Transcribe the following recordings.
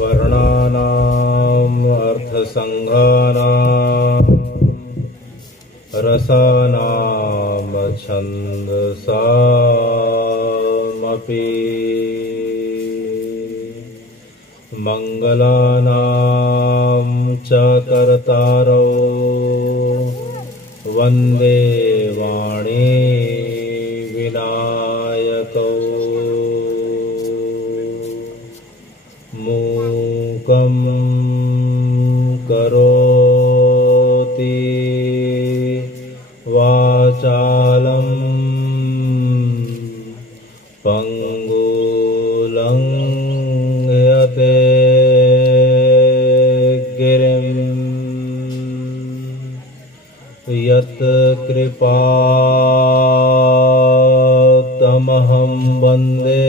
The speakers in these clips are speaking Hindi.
वर्णानाम् अर्थसङ्घानाम् रसानाम् छन्दसामपि मङ्गलानां च कर्तारौ वन्दे वाणी विनायकौ मूकं करोति वाचालं पंगुलंघयते गिरिं यत् कृपातमहं वन्दे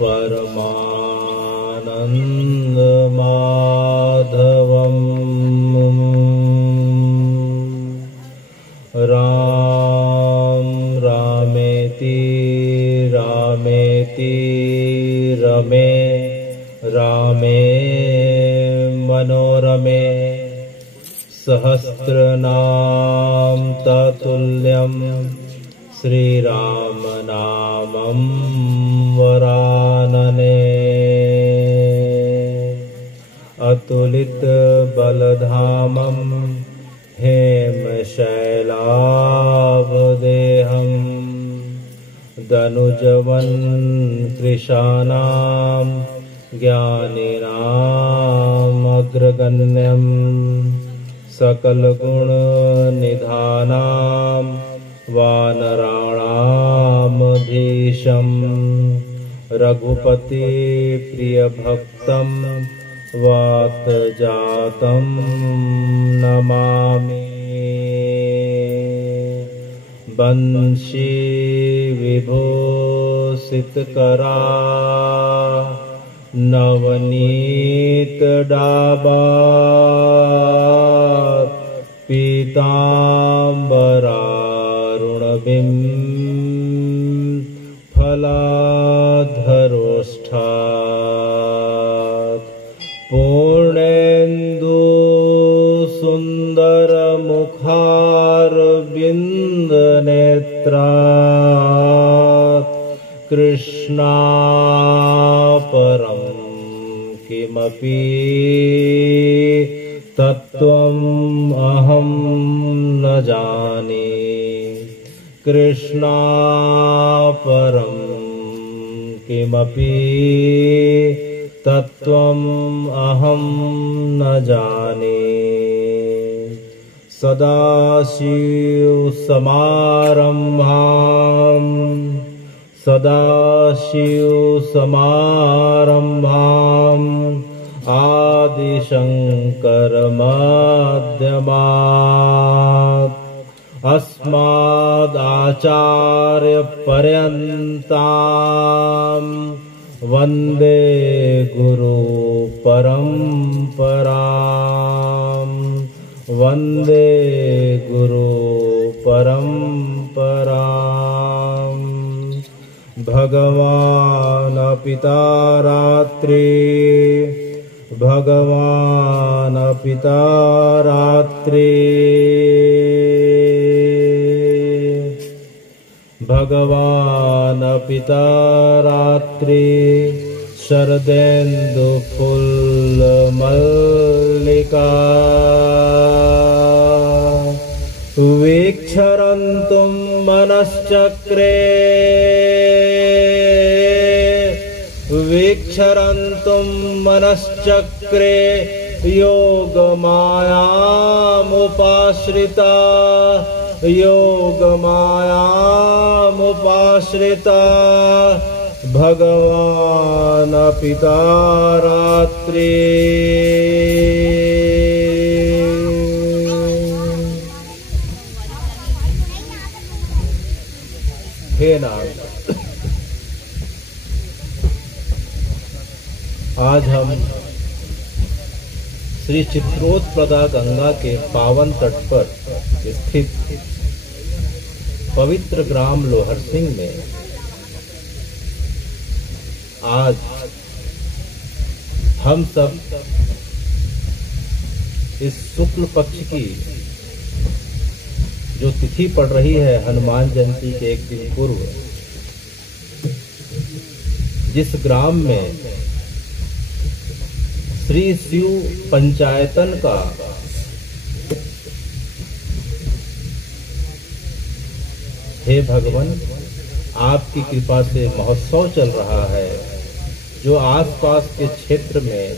परमानन्दमाधवम् राम रामेति रामेति रमे रामे मनोरमे सहस्रनाम ततुल्यं श्रीराम नामं वरानने अतुलित बलधामं हेमशैलावदेहं दनुजवन कृशानां ज्ञानिनाम् अग्रगण्यं सकलगुणनिधानां वानराणामधीशं रघुपति प्रियभक्तं वातजातं नमामि। बंशी विभूषितकरा नवनीत डाबा पीताम्बरारुणबिं फलाधरोष्ठात् पूर्णेन्दु सुंदर मुखारविंद नेत्रात् कृष्णापरं किमपि तत्त्वम् अहं न जाने कृष्णापरं किमपि तत्त्वम् अहं न जाने। सदाशिवसमारम्भाम् आदिशङ्करमध्यमात् अस्मदाचार्यपर्यन्तां वन्दे गुरुपरम्परां वन्दे गुरुपरम्परां। भगवान् पिता रात्रि भगवान् पिता रात्रि भगवान् पिता रात्रि शरदेन्दु फूल मल्लिका वीक्षरन्तुं मनश्चक्रे वीक्षरन्तुं मनश्चक्रे योगमायामुपाश्रिता योगमायामुपाश्रिता भगवान् पिता रात्रि। हे नाथ, आज हम श्री चित्रोत्पदा गंगा के पावन तट पर स्थित पवित्र ग्राम लोहरसिंह में आज हम सब इस शुक्ल पक्ष की जो तिथि पड़ रही है हनुमान जयंती के एक दिन पूर्व, जिस ग्राम में श्री शिव पंचायतन का हे भगवान आपकी कृपा से महोत्सव चल रहा है, जो आसपास के क्षेत्र में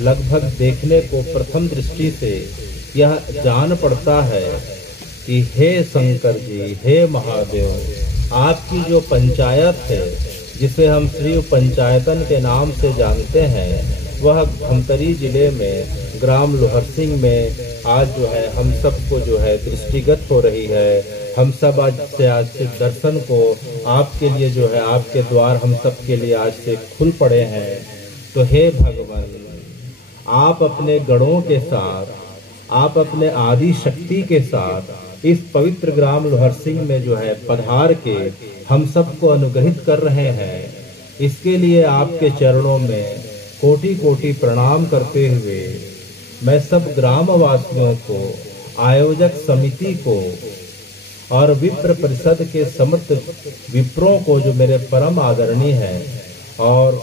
लगभग देखने को प्रथम दृष्टि से यह जान पड़ता है कि हे शंकर जी, हे महादेव, आपकी जो पंचायत है जिसे हम श्री पंचायतन के नाम से जानते हैं, वह धमतरी जिले में ग्राम लोहरसिंह में आज जो है हम सबको जो है दृष्टिगत हो रही है। हम सब आज से दर्शन को आपके लिए जो है आपके द्वार हम सब के लिए आज से खुल पड़े हैं। तो हे भगवान, आप अपने गणों के साथ, आप अपने आदि शक्ति के साथ इस पवित्र ग्राम लोहरसिंह में जो है पधार के हम सबको अनुग्रहित कर रहे हैं। इसके लिए आपके चरणों में कोटि कोटि प्रणाम करते हुए मैं सब ग्रामवासियों को, आयोजक समिति को और विप्र परिषद के समस्त विप्रों को जो मेरे परम आदरणीय हैं, और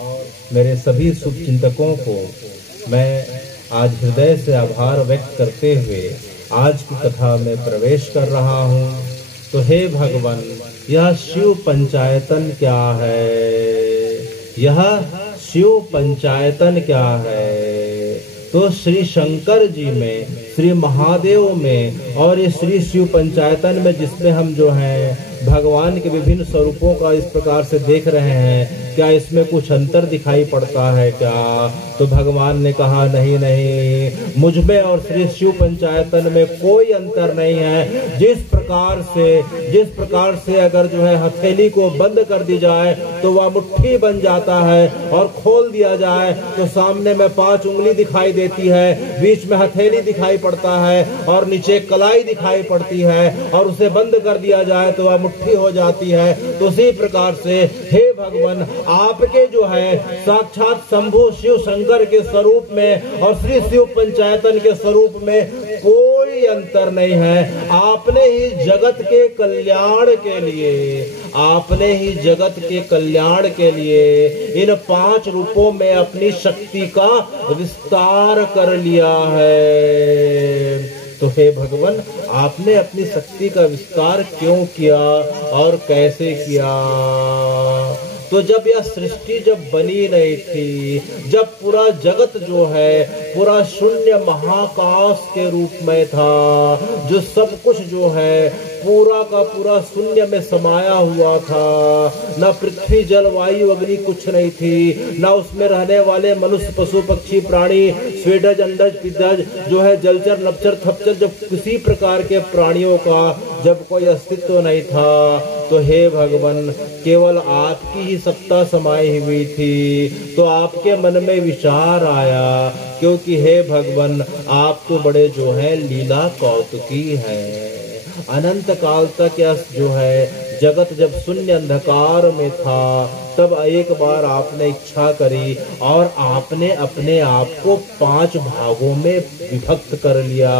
मेरे सभी शुभचिंतकों को मैं आज हृदय से आभार व्यक्त करते हुए आज की कथा में प्रवेश कर रहा हूँ। तो हे भगवान, यह शिव पंचायतन क्या है? यह शिव पंचायतन क्या है? तो श्री शंकर जी में, श्री महादेव में और ये श्री शिव पंचायतन में जिसमें हम जो हैं भगवान के विभिन्न स्वरूपों का इस प्रकार से देख रहे हैं, क्या इसमें कुछ अंतर दिखाई पड़ता है क्या? तो भगवान ने कहा नहीं नहीं, मुझ में और श्री शिव पंचायतन में कोई अंतर नहीं है। जिस प्रकार से अगर जो है हथेली को बंद कर दी जाए तो वह मुट्ठी बन जाता है, और खोल दिया जाए तो सामने में 5 उंगली दिखाई देती है, बीच में हथेली दिखाई पड़ता है और नीचे कलाई दिखाई पड़ती है, और उसे बंद कर दिया जाए तो वह मुट्ठी हो जाती है। तो उसी प्रकार से हे भगवान, आपके जो है साक्षात शंभु शिव शंकर के स्वरूप में और श्री शिव पंचायतन के स्वरूप में कोई अंतर नहीं है। आपने ही जगत के कल्याण के लिए, आपने ही जगत के कल्याण के लिए इन 5 रूपों में अपनी शक्ति का विस्तार कर लिया है। तो हे भगवान, आपने अपनी शक्ति का विस्तार क्यों किया और कैसे किया? तो जब यह सृष्टि जब बनी नहीं थी, जब पूरा जगत जो है पूरा शून्य महाकाश के रूप में था, जो सब कुछ जो है पूरा का पूरा शून्य में समाया हुआ था, न पृथ्वी जल वायु अग्नि कुछ नहीं थी, न उसमें रहने वाले मनुष्य पशु पक्षी प्राणी स्वेदज अंडज पित्तज जो है जलचर नभचर थपचर, जब किसी प्रकार के प्राणियों का जब कोई अस्तित्व नहीं था, तो हे भगवान केवल आपकी ही सत्ता समाई हुई थी। तो आपके मन में विचार आया, क्योंकि हे भगवान आप तो बड़े जो है लीला कौतुकी हैं। अनंत काल तक यह जो है जगत जब शून्य अंधकार में था, तब एक बार आपने इच्छा करी और आपने अपने आप को 5 भागों में विभक्त कर लिया।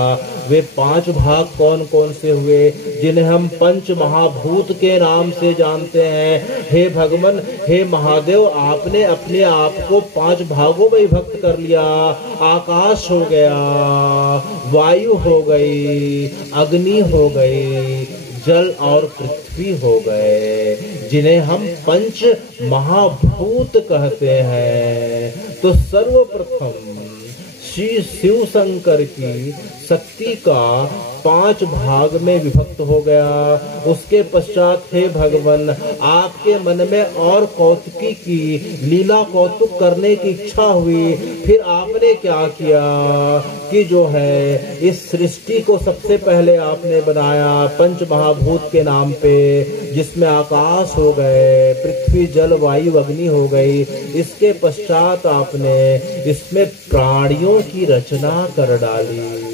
वे 5 भाग कौन कौन से हुए, जिन्हें हम पंच महाभूत के नाम से जानते हैं। हे भगवान, हे महादेव, आपने अपने आप को 5 भागों में विभक्त कर लिया। आकाश हो गया, वायु हो गई, अग्नि हो गई, जल और पृथ्वी हो गए, जिन्हें हम पंच महाभूत कहते हैं। तो सर्वप्रथम श्री शिव शंकर की शक्ति का 5 भाग में विभक्त हो गया। उसके पश्चात हे भगवान आपके मन में और कौतुकी की लीला कौतुक करने की इच्छा हुई। फिर आपने क्या किया कि जो है इस सृष्टि को सबसे पहले आपने बनाया पंच महाभूत के नाम पे, जिसमें आकाश हो गए, पृथ्वी जल वायु अग्नि हो गई। इसके पश्चात आपने इसमें प्राणियों की रचना कर डाली।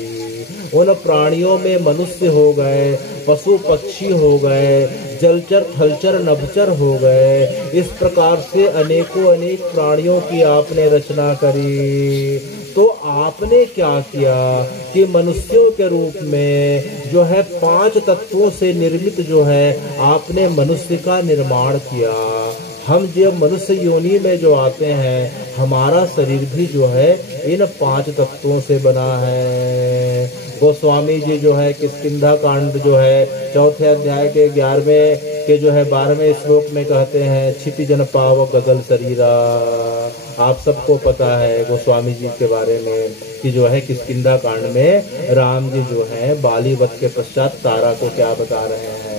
उन प्राणियों में मनुष्य हो गए, पशु पक्षी हो गए, जलचर थलचर नभचर हो गए। इस प्रकार से अनेकों अनेक प्राणियों की आपने रचना करी। तो आपने क्या किया कि मनुष्यों के रूप में जो है 5 तत्वों से निर्मित जो है आपने मनुष्य का निर्माण किया। हम जब मनुष्य योनि में जो आते हैं, हमारा शरीर भी जो है इन 5 तत्वों से बना है। गोस्वामी जी जो है किष्किंधा कांड जो है 4थे अध्याय के 11वें के जो है 12वें श्लोक में कहते हैं, क्षिति जन पाव गगल शरीरा। आप सबको पता है गोस्वामी जी के बारे में कि जो है किष्किंधा कांड में राम जी जो है बाली वध के पश्चात तारा को क्या बता रहे हैं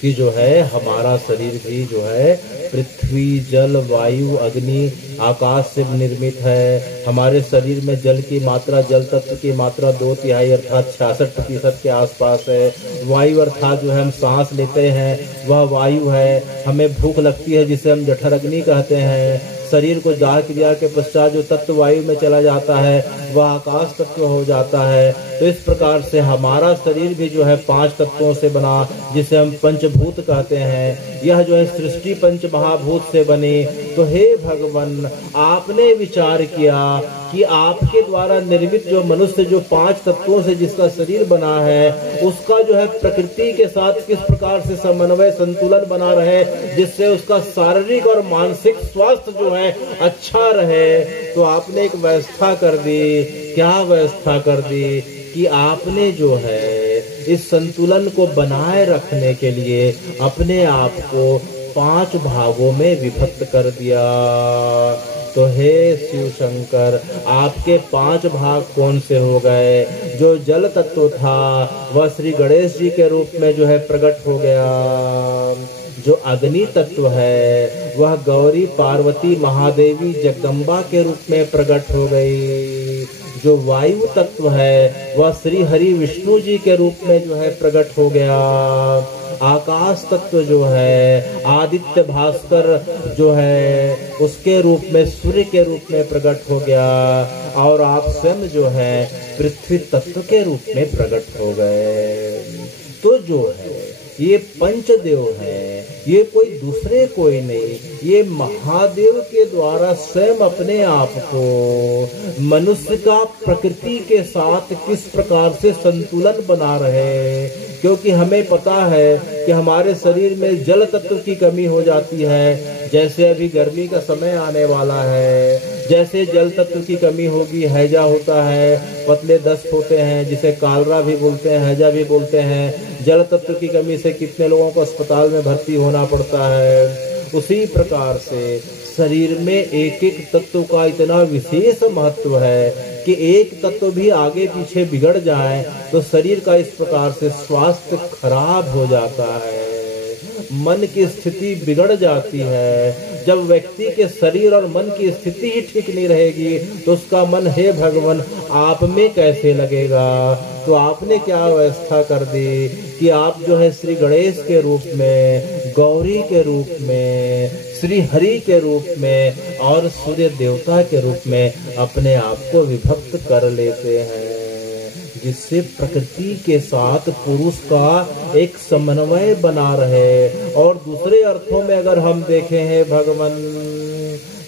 कि जो है हमारा शरीर भी जो है पृथ्वी जल वायु अग्नि आकाश से निर्मित है। हमारे शरीर में जल की मात्रा, जल तत्व की मात्रा 2/3 अर्थात 66% के आसपास है। वायु अर्थात जो है हम सांस लेते हैं वह वायु है। हमें भूख लगती है जिसे हम जठर अग्नि कहते हैं। शरीर को दाह क्रिया के पश्चात जो तत्व वायु में चला जाता है वह आकाश तत्व हो जाता है। तो इस प्रकार से हमारा शरीर भी जो है 5 तत्वों से बना, जिसे हम पंचभूत कहते हैं। यह जो है सृष्टि पंच महाभूत से बनी। तो हे भगवान आपने विचार किया कि आपके द्वारा निर्मित जो मनुष्य जो 5 तत्वों से जिसका शरीर बना है, उसका जो है प्रकृति के साथ किस प्रकार से समन्वय संतुलन बना रहे, जिससे उसका शारीरिक और मानसिक स्वास्थ्य जो है अच्छा रहे। तो आपने एक व्यवस्था कर दी। क्या व्यवस्था कर दी कि आपने जो है इस संतुलन को बनाए रखने के लिए अपने आप को 5 भागों में विभक्त कर दिया। तो हे शिव शंकर आपके 5 भाग कौन से हो गए? जो जल तत्व था वह श्री गणेश जी के रूप में जो है प्रकट हो गया। जो अग्नि तत्व है वह गौरी पार्वती महादेवी जगदम्बा के रूप में प्रकट हो गई। जो वायु तत्व है वह श्री हरि विष्णु जी के रूप में जो है प्रकट हो गया। आकाश तत्व जो है आदित्य भास्कर जो है उसके रूप में सूर्य के रूप में प्रकट हो गया। और आप स्वयं जो है पृथ्वी तत्व के रूप में प्रकट हो गए। तो जो है ये पंचदेव है, ये कोई दूसरे कोई नहीं, ये महादेव के द्वारा स्वयं अपने आप को मनुष्य का प्रकृति के साथ किस प्रकार से संतुलन बना रहे। क्योंकि हमें पता है कि हमारे शरीर में जल तत्व की कमी हो जाती है। जैसे अभी गर्मी का समय आने वाला है, जैसे जल तत्व की कमी होगी, हैजा होता है, पतले दस्त होते हैं जिसे कालरा भी बोलते हैं, हैजा भी बोलते हैं। जल तत्व की कमी से कितने लोगों को अस्पताल में भर्ती होना पड़ता है। उसी प्रकार से शरीर में एक एक तत्व का इतना विशेष महत्व है कि एक तत्व भी आगे पीछे बिगड़ जाए तो शरीर का इस प्रकार से स्वास्थ्य खराब हो जाता है, मन की स्थिति बिगड़ जाती है। जब व्यक्ति के शरीर और मन की स्थिति ही ठीक नहीं रहेगी तो उसका मन हे भगवान आप में कैसे लगेगा। तो आपने क्या व्यवस्था कर दी कि आप जो है श्री गणेश के रूप में, गौरी के रूप में, श्री हरि के रूप में और सूर्य देवता के रूप में अपने आप को विभक्त कर लेते हैं, जिससे प्रकृति के साथ पुरुष का एक समन्वय बना रहे। और दूसरे अर्थों में अगर हम देखें हैं भगवान,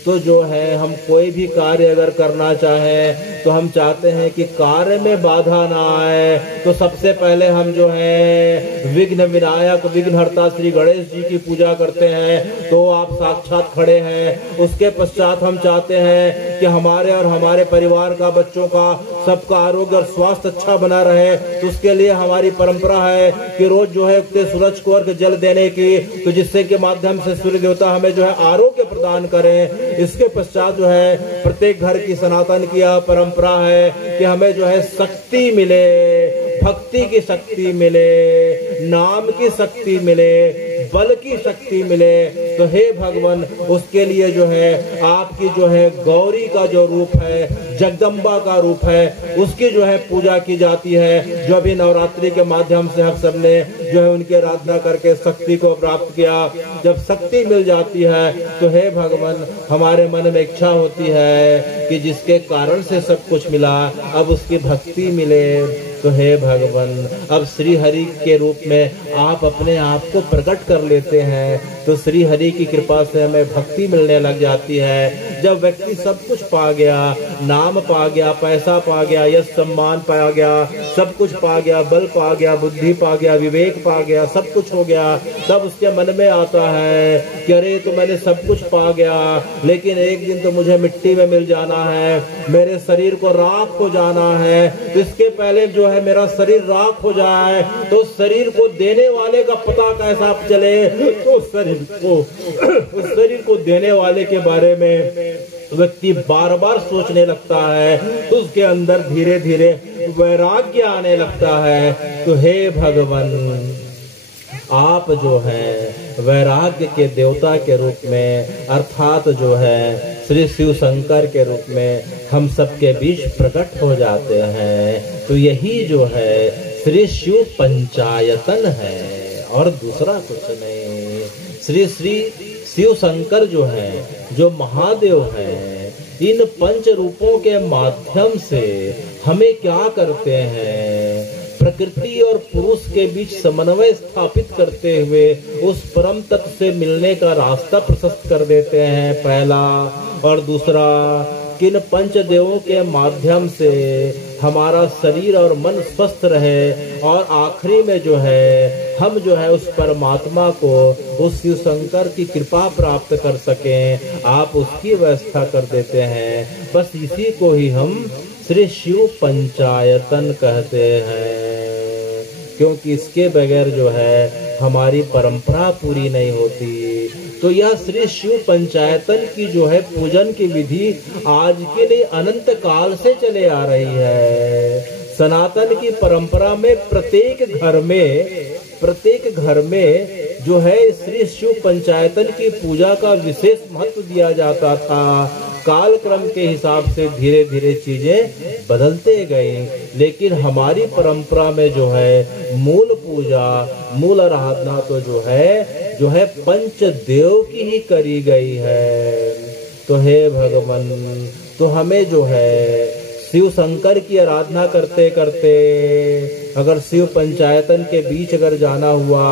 तो जो है हम कोई भी कार्य अगर करना चाहें तो हम चाहते हैं कि कार्य में बाधा ना आए। तो सबसे पहले हम जो है विघ्न विनायक विघ्नहर्ता श्री गणेश जी की पूजा करते हैं। तो आप साक्षात खड़े हैं। उसके पश्चात हम चाहते हैं कि हमारे और हमारे परिवार का, बच्चों का, सबका आरोग्य और स्वास्थ्य अच्छा बना रहे। तो उसके लिए हमारी परंपरा है कि रोज जो है उगते सूरज को अर्घ जल देने की, तो जिससे के माध्यम से सूर्य देवता हमें जो है आरोग्य प्रदान करें। इसके पश्चात जो है प्रत्येक घर की सनातन की यह परंपरा है कि हमें जो है शक्ति मिले, भक्ति की शक्ति मिले, नाम की शक्ति मिले, बल की शक्ति मिले। तो हे भगवान, उसके लिए जो है आपकी जो है गौरी का जो रूप है, जगदम्बा का रूप है, उसकी जो है पूजा की जाती है। जो अभी नवरात्रि के माध्यम से हम सबने जो है उनकी आराधना करके शक्ति को प्राप्त किया। जब शक्ति मिल जाती है तो हे भगवान, हमारे मन में इच्छा होती है कि जिसके कारण से सब कुछ मिला, अब उसकी भक्ति मिले। तो हे भगवान, अब श्री हरि के रूप में आप अपने आप को प्रकट कर लेते हैं, तो श्री हरि की कृपा से हमें भक्ति मिलने लग जाती है। जब व्यक्ति सब कुछ पा गया, नाम पा गया, पैसा पा गया, यश सम्मान पा गया, सब कुछ पा गया, बल पा गया, बुद्धि पा गया, विवेक पा गया, सब कुछ हो गया, तब उसके मन में आता है कि अरे तो मैंने सब कुछ पा गया, लेकिन एक दिन तो मुझे मिट्टी में मिल जाना है, मेरे शरीर को राख हो जाना है। तो इसके पहले जो है मेरा शरीर राख हो जाए, तो शरीर को देने वाले का पता कैसा चले। तो उस शरीर को देने वाले के बारे में व्यक्ति बार बार सोचने लगता है, तो उसके अंदर धीरे धीरे वैराग्य आने लगता है। तो हे भगवान, आप जो है वैराग्य के देवता के रूप में, अर्थात जो है श्री शिव शंकर के रूप में हम सबके बीच प्रकट हो जाते हैं। तो यही जो है श्री शिव पंचायतन है और दूसरा कुछ नहीं। श्री शिव शंकर जो है, जो महादेव हैं, इन पंच रूपों के माध्यम से हमें क्या करते हैं, प्रकृति और पुरुष के बीच समन्वय स्थापित करते हुए उस परम तत्व से मिलने का रास्ता प्रशस्त कर देते हैं, पहला। और दूसरा, किन पंच देवों के माध्यम से हमारा शरीर और मन स्वस्थ रहे, और आखिरी में जो है हम जो है उस परमात्मा को, उस शिव शंकर की कृपा प्राप्त कर सकें, आप उसकी व्यवस्था कर देते हैं। बस इसी को ही हम श्री शिव पंचायतन कहते हैं, क्योंकि इसके बगैर जो है हमारी परंपरा पूरी नहीं होती। तो यह श्री शिव पंचायतन की जो है पूजन की विधि आज के लिए अनंत काल से चले आ रही है। सनातन की परंपरा में प्रत्येक घर में जो है श्री शिव पंचायतन की पूजा का विशेष महत्व दिया जाता था। काल क्रम के हिसाब से धीरे धीरे चीजें बदलते गई, लेकिन हमारी परंपरा में जो है मूल पूजा, मूल आराधना तो जो है पंच देव की ही करी गई है। तो हे भगवान, तो हमें जो है शिव शंकर की आराधना करते करते अगर शिव पंचायतन के बीच अगर जाना हुआ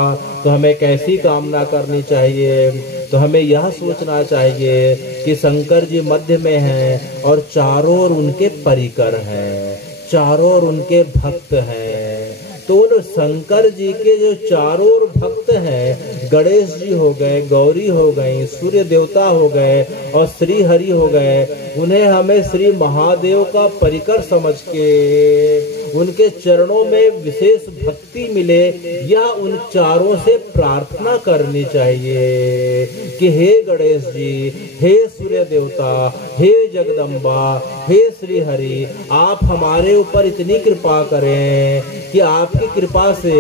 तो हमें कैसी कामना करनी चाहिए। तो हमें यह सोचना चाहिए कि शंकर जी मध्य में हैं और चारों ओर उनके परिकर हैं, चारों ओर उनके भक्त हैं। तो उन शंकर जी के जो चारों ओर भक्त हैं, गणेश जी हो गए, गौरी हो गई, सूर्य देवता हो गए और श्री हरि हो गए, उन्हें हमें श्री महादेव का परिकर समझ के उनके चरणों में विशेष भक्ति मिले, या उन चारों से प्रार्थना करनी चाहिए कि हे गणेश जी, हे सूर्य देवता, हे जगदम्बा, हे श्री हरि, आप हमारे ऊपर इतनी कृपा करें कि आपकी कृपा से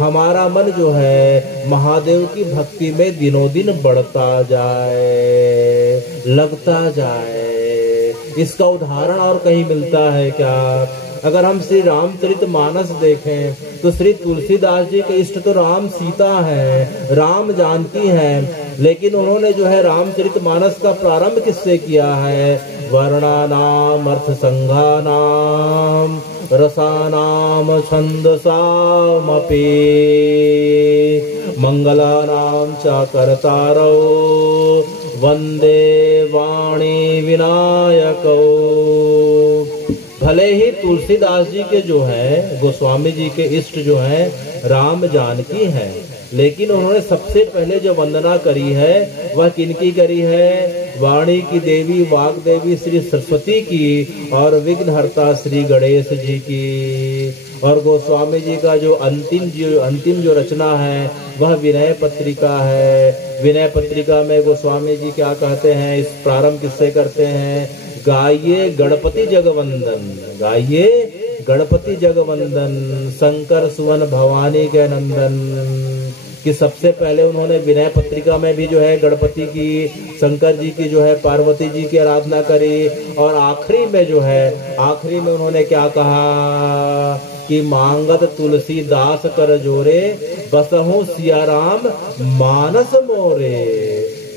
हमारा मन जो है महादेव की भक्ति में दिनों दिन बढ़ता जाए, लगता जाए। इसका उदाहरण और कहीं मिलता है क्या? अगर हम श्री रामचरितमानस देखें तो श्री तुलसीदास जी के इष्ट तो राम सीता है, राम जानकी है, लेकिन उन्होंने जो है रामचरितमानस का प्रारंभ किससे किया है? वर्णानाम अर्थ संघानाम रसानाम छंदसामपि मंगलानाम च कर्तारौ वंदे वाणी विनायकौ। भले ही तुलसीदास जी के जो है, गोस्वामी जी के इष्ट जो है राम जानकी है, लेकिन उन्होंने सबसे पहले जो वंदना करी है वह किनकी करी है? वाणी की देवी, वाग देवी श्री सरस्वती की और विघ्नहर्ता श्री गणेश जी की। और गोस्वामी जी का जो अंतिम जो रचना है वह विनय पत्रिका है। विनय पत्रिका में गोस्वामी जी क्या कहते हैं? इस प्रारंभ किससे करते हैं? गाइए गणपति जगवंदन, गाइए गणपति जगवंदन, शंकर सुवन भवानी के नंदन। कि सबसे पहले उन्होंने विनय पत्रिका में भी जो है गणपति की, शंकर जी की जो है पार्वती जी की आराधना करी, और आखिरी में जो है, आखिरी में उन्होंने क्या कहा कि मांगत तुलसीदास कर जोरे, बसहु सिया राम मानस मोरे।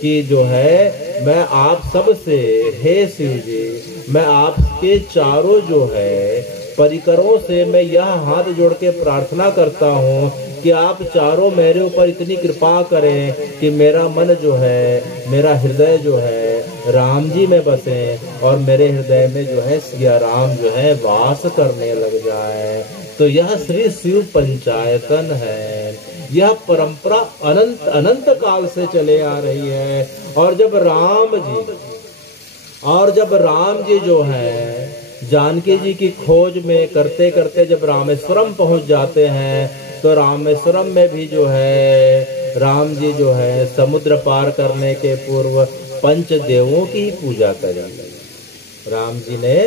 कि जो है मैं आप सब से, हे शिव जी, मैं आपके चारों जो है परिकरों से मैं यह हाथ जोड़ के प्रार्थना करता हूँ कि आप चारों मेरे ऊपर इतनी कृपा करें कि मेरा मन जो है, मेरा हृदय जो है राम जी में बसे, और मेरे हृदय में जो है सिया राम जो है वास करने लग जाए। तो यह श्री शिव पंचायतन है। यह परंपरा अनंत अनंत काल से चले आ रही है। और जब राम जी जो है जानकी जी की खोज में करते करते जब रामेश्वरम पहुंच जाते हैं, तो रामेश्वरम में भी जो है राम जी जो है समुद्र पार करने के पूर्व पंचदेवों की पूजा करी। राम जी ने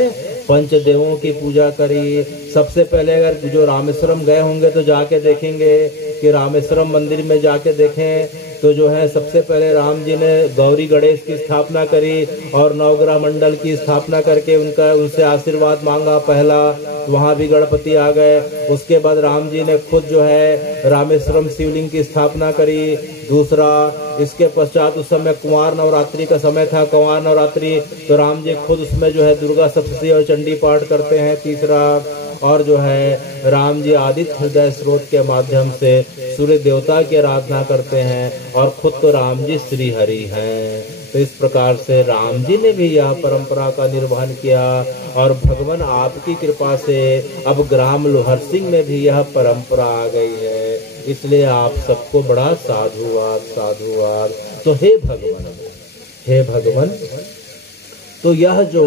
पंचदेवों की पूजा करी। सबसे पहले अगर जो रामेश्वरम गए होंगे तो जाके देखेंगे कि रामेश्वरम मंदिर में जाके देखें तो जो है सबसे पहले राम जी ने गौरी गणेश की स्थापना करी और नवग्रह मंडल की स्थापना करके उनसे आशीर्वाद मांगा। पहला वहां भी गणपति आ गए। उसके बाद राम जी ने खुद जो है रामेश्वरम शिवलिंग की स्थापना करी। दूसरा, इसके पश्चात उस समय कुंवार नवरात्रि का समय था, कुंवार नवरात्रि, तो राम जी खुद उसमें जो है दुर्गा सप्तशती और चंडी पाठ करते हैं। तीसरा, और जो है राम जी आदित्य हृदय स्रोत के माध्यम से सूर्य देवता की आराधना करते हैं, और खुद तो राम जी श्री हरि हैं। तो इस प्रकार से राम जी ने भी यह परंपरा का निर्वहन किया, और भगवान आपकी कृपा से अब ग्राम लोहरसिंह में भी यह परंपरा आ गई है। इसलिए आप सबको बड़ा साधुवाद साधुवाद। तो हे भगवान, तो यह जो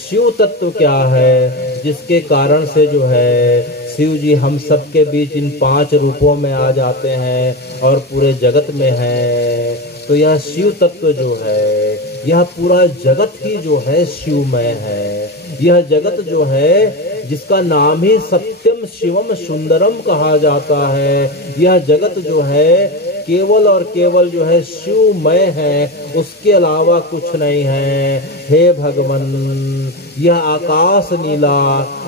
शिव तत्व क्या है, जिसके कारण से जो है शिव जी हम सबके बीच इन 5 रूपों में आ जाते हैं और पूरे जगत में है। तो यह शिव तत्व जो है, यह पूरा जगत ही जो है शिवमय है। यह जगत जो है जिसका नाम ही सत्यम शिवम सुंदरम कहा जाता है, यह जगत जो है केवल और केवल जो है शिवमय है, उसके अलावा कुछ नहीं है। हे भगवान, यह आकाश नीला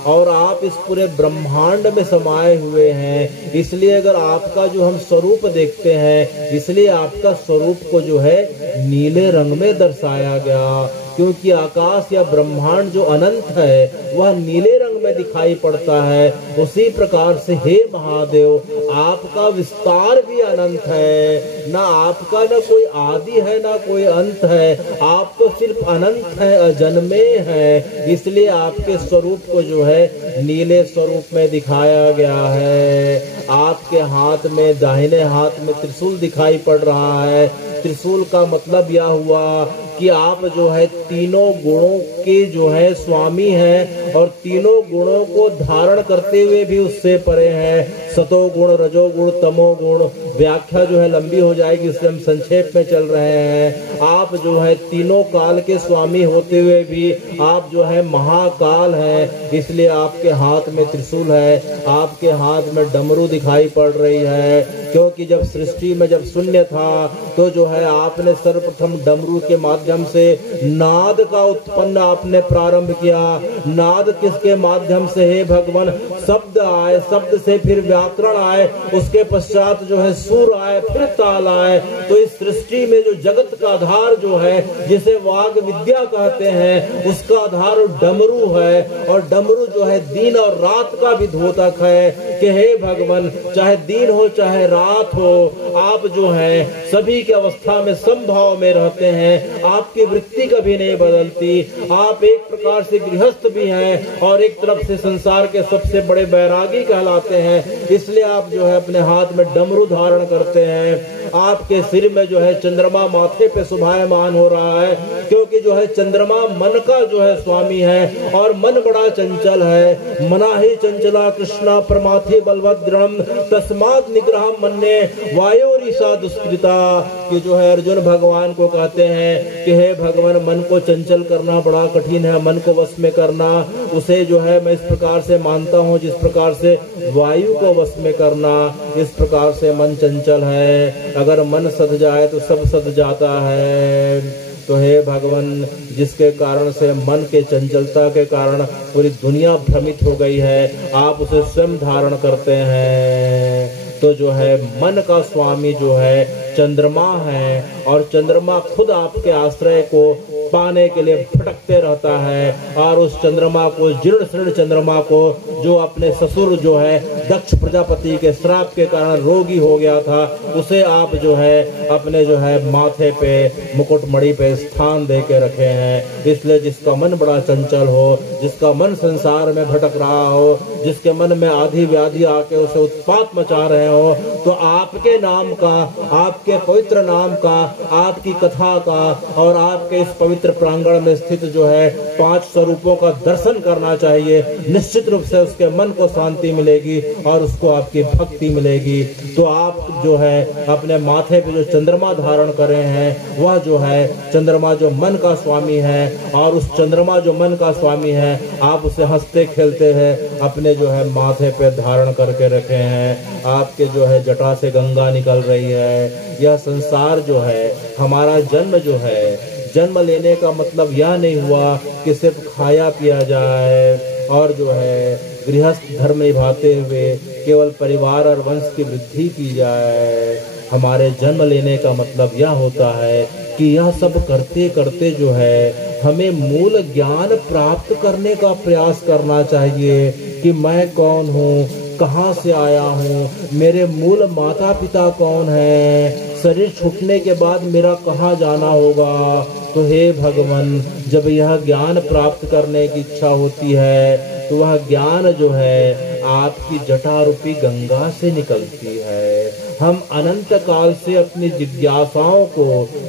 और आप इस पूरे ब्रह्मांड में समाये हुए हैं। इसलिए अगर आपका जो हम स्वरूप देखते हैं, इसलिए आपका स्वरूप को जो है नीले रंग में दर्शाया गया, क्योंकि आकाश या ब्रह्मांड जो अनंत है वह नीले रंग में दिखाई पड़ता है। उसी प्रकार से हे महादेव, आपका विस्तार भी अनंत है। ना आपका ना कोई आदि है ना कोई अंत है, आप तो सिर्फ अनंत है, अजन्मे है। इसलिए आपके स्वरूप को जो है नीले स्वरूप में दिखाया गया है। आपके हाथ में, दाहिने हाथ में त्रिशूल दिखाई पड़ रहा है। त्रिशूल का मतलब यह हुआ कि आप जो है तीनों गुणों के जो है स्वामी हैं, और तीनों गुणों को धारण करते हुए भी उससे परे हैं। सतोगुण, रजोगुण, तमोगुण। व्याख्या जो है लंबी हो जाएगी, इसलिए हम संक्षेप में चल रहे हैं। आप जो है तीनों काल के स्वामी होते हुए भी आप जो है महाकाल हैं, इसलिए आपके हाथ में त्रिशूल है, आपके हाथ में डमरू दिखाई पड़ रही है। क्योंकि जब सृष्टि में जब शून्य था तो जो है आपने सर्वप्रथम डमरू के माध्यम से नाद का उत्पन्न आपने प्रारंभ किया। नाद किसके माध्यम से? हे भगवान, शब्द आए, शब्द से फिर व्याकरण आए, उसके पश्चात जो है सुर आए, फिर ताल आए। तो इस सृष्टि में जो जगत का आधार जो है, जिसे वाग विद्या कहते हैं, उसका आधार डमरू है। और डमरू जो है दिन और रात का भी द्योतक है कि हे भगवान, चाहे दिन हो चाहे रात हो, आप जो है सभी की अवस्था में समभाव में रहते हैं। आपकी वृत्ति कभी नहीं बदलती। आप एक प्रकार से गृहस्थ भी हैं और एक तरफ से संसार के सबसे बड़े बैरागी कहलाते हैं। इसलिए आप जो है अपने हाथ में डमरू धारण करते हैं। आपके सिर में जो है चंद्रमा माथे पे शोभायमान हो रहा है, क्योंकि जो है चंद्रमा मन का जो है स्वामी है और मन बड़ा चंचल है। मना ही चंचला कृष्णा प्रमाथे बलभद्रम तस्मात् निग्रह मन्ने वायोरिषा दुष्कृता। कि जो है अर्जुन भगवान को कहते हैं कि हे भगवान, मन को चंचल करना बड़ा कठिन है, मन को वश में करना, उसे जो है मैं इस प्रकार से मानता हूँ जिस प्रकार से वायु को वश में करना, इस प्रकार से मन चंचल है। अगर मन सध जाए तो सब सध जाता है। तो हे भगवान, जिसके कारण से मन के चंचलता के कारण पूरी दुनिया भ्रमित हो गई है, आप उसे स्वयं धारण करते हैं। तो जो है मन का स्वामी जो है चंद्रमा है, और चंद्रमा खुद आपके आश्रय को पाने के लिए भटकते रहता है। और उस चंद्रमा को, जीर्ण शीर्ण चंद्रमा को, जो अपने ससुर जो है दक्ष प्रजापति के श्राप के कारण रोगी हो गया था, उसे आप जो है अपने जो है माथे पे मुकुटमणि पे स्थान दे के रखे हैं। इसलिए जिसका मन बड़ा चंचल हो, जिसका मन संसार में भटक रहा हो, जिसके मन में आधी व्याधि आके उसे उत्पात मचा रहे हो, तो आपके नाम का, आपके पवित्र नाम का, आपकी कथा का और आपके इस पवित्र प्रांगण में स्थित जो है 5 स्वरूपों का दर्शन करना चाहिए। निश्चित रूप से उसके मन को शांति मिलेगी और उसको आपकी भक्ति मिलेगी। तो आप जो है अपने माथे पे जो चंद्रमा धारण करे हैं, वह जो है चंद्रमा जो मन का स्वामी है, और उस चंद्रमा जो मन का स्वामी है आप उसे हंसते खेलते हैं अपने जो है माथे पे धारण करके रखे हैं। आपके जो है जटा से गंगा निकल रही है। यह संसार जो है, हमारा जन्म जो है, जन्म लेने का मतलब यह नहीं हुआ कि सिर्फ खाया पिया जाए और जो है गृहस्थ धर्म निभाते हुए केवल परिवार और वंश की वृद्धि की जाए। हमारे जन्म लेने का मतलब यह होता है कि यह सब करते करते जो है हमें मूल ज्ञान प्राप्त करने का प्रयास करना चाहिए कि मैं कौन हूँ, कहाँ से आया हूँ, मेरे मूल माता पिता कौन है, शरीर छूटने के बाद मेरा कहाँ जाना होगा। तो हे भगवान, जब यह ज्ञान प्राप्त करने की इच्छा होती है तो वह ज्ञान जो है आपकी जटा रूपी गंगा से निकलती है। हम अनंत काल से अपनी जिज्ञासाओं को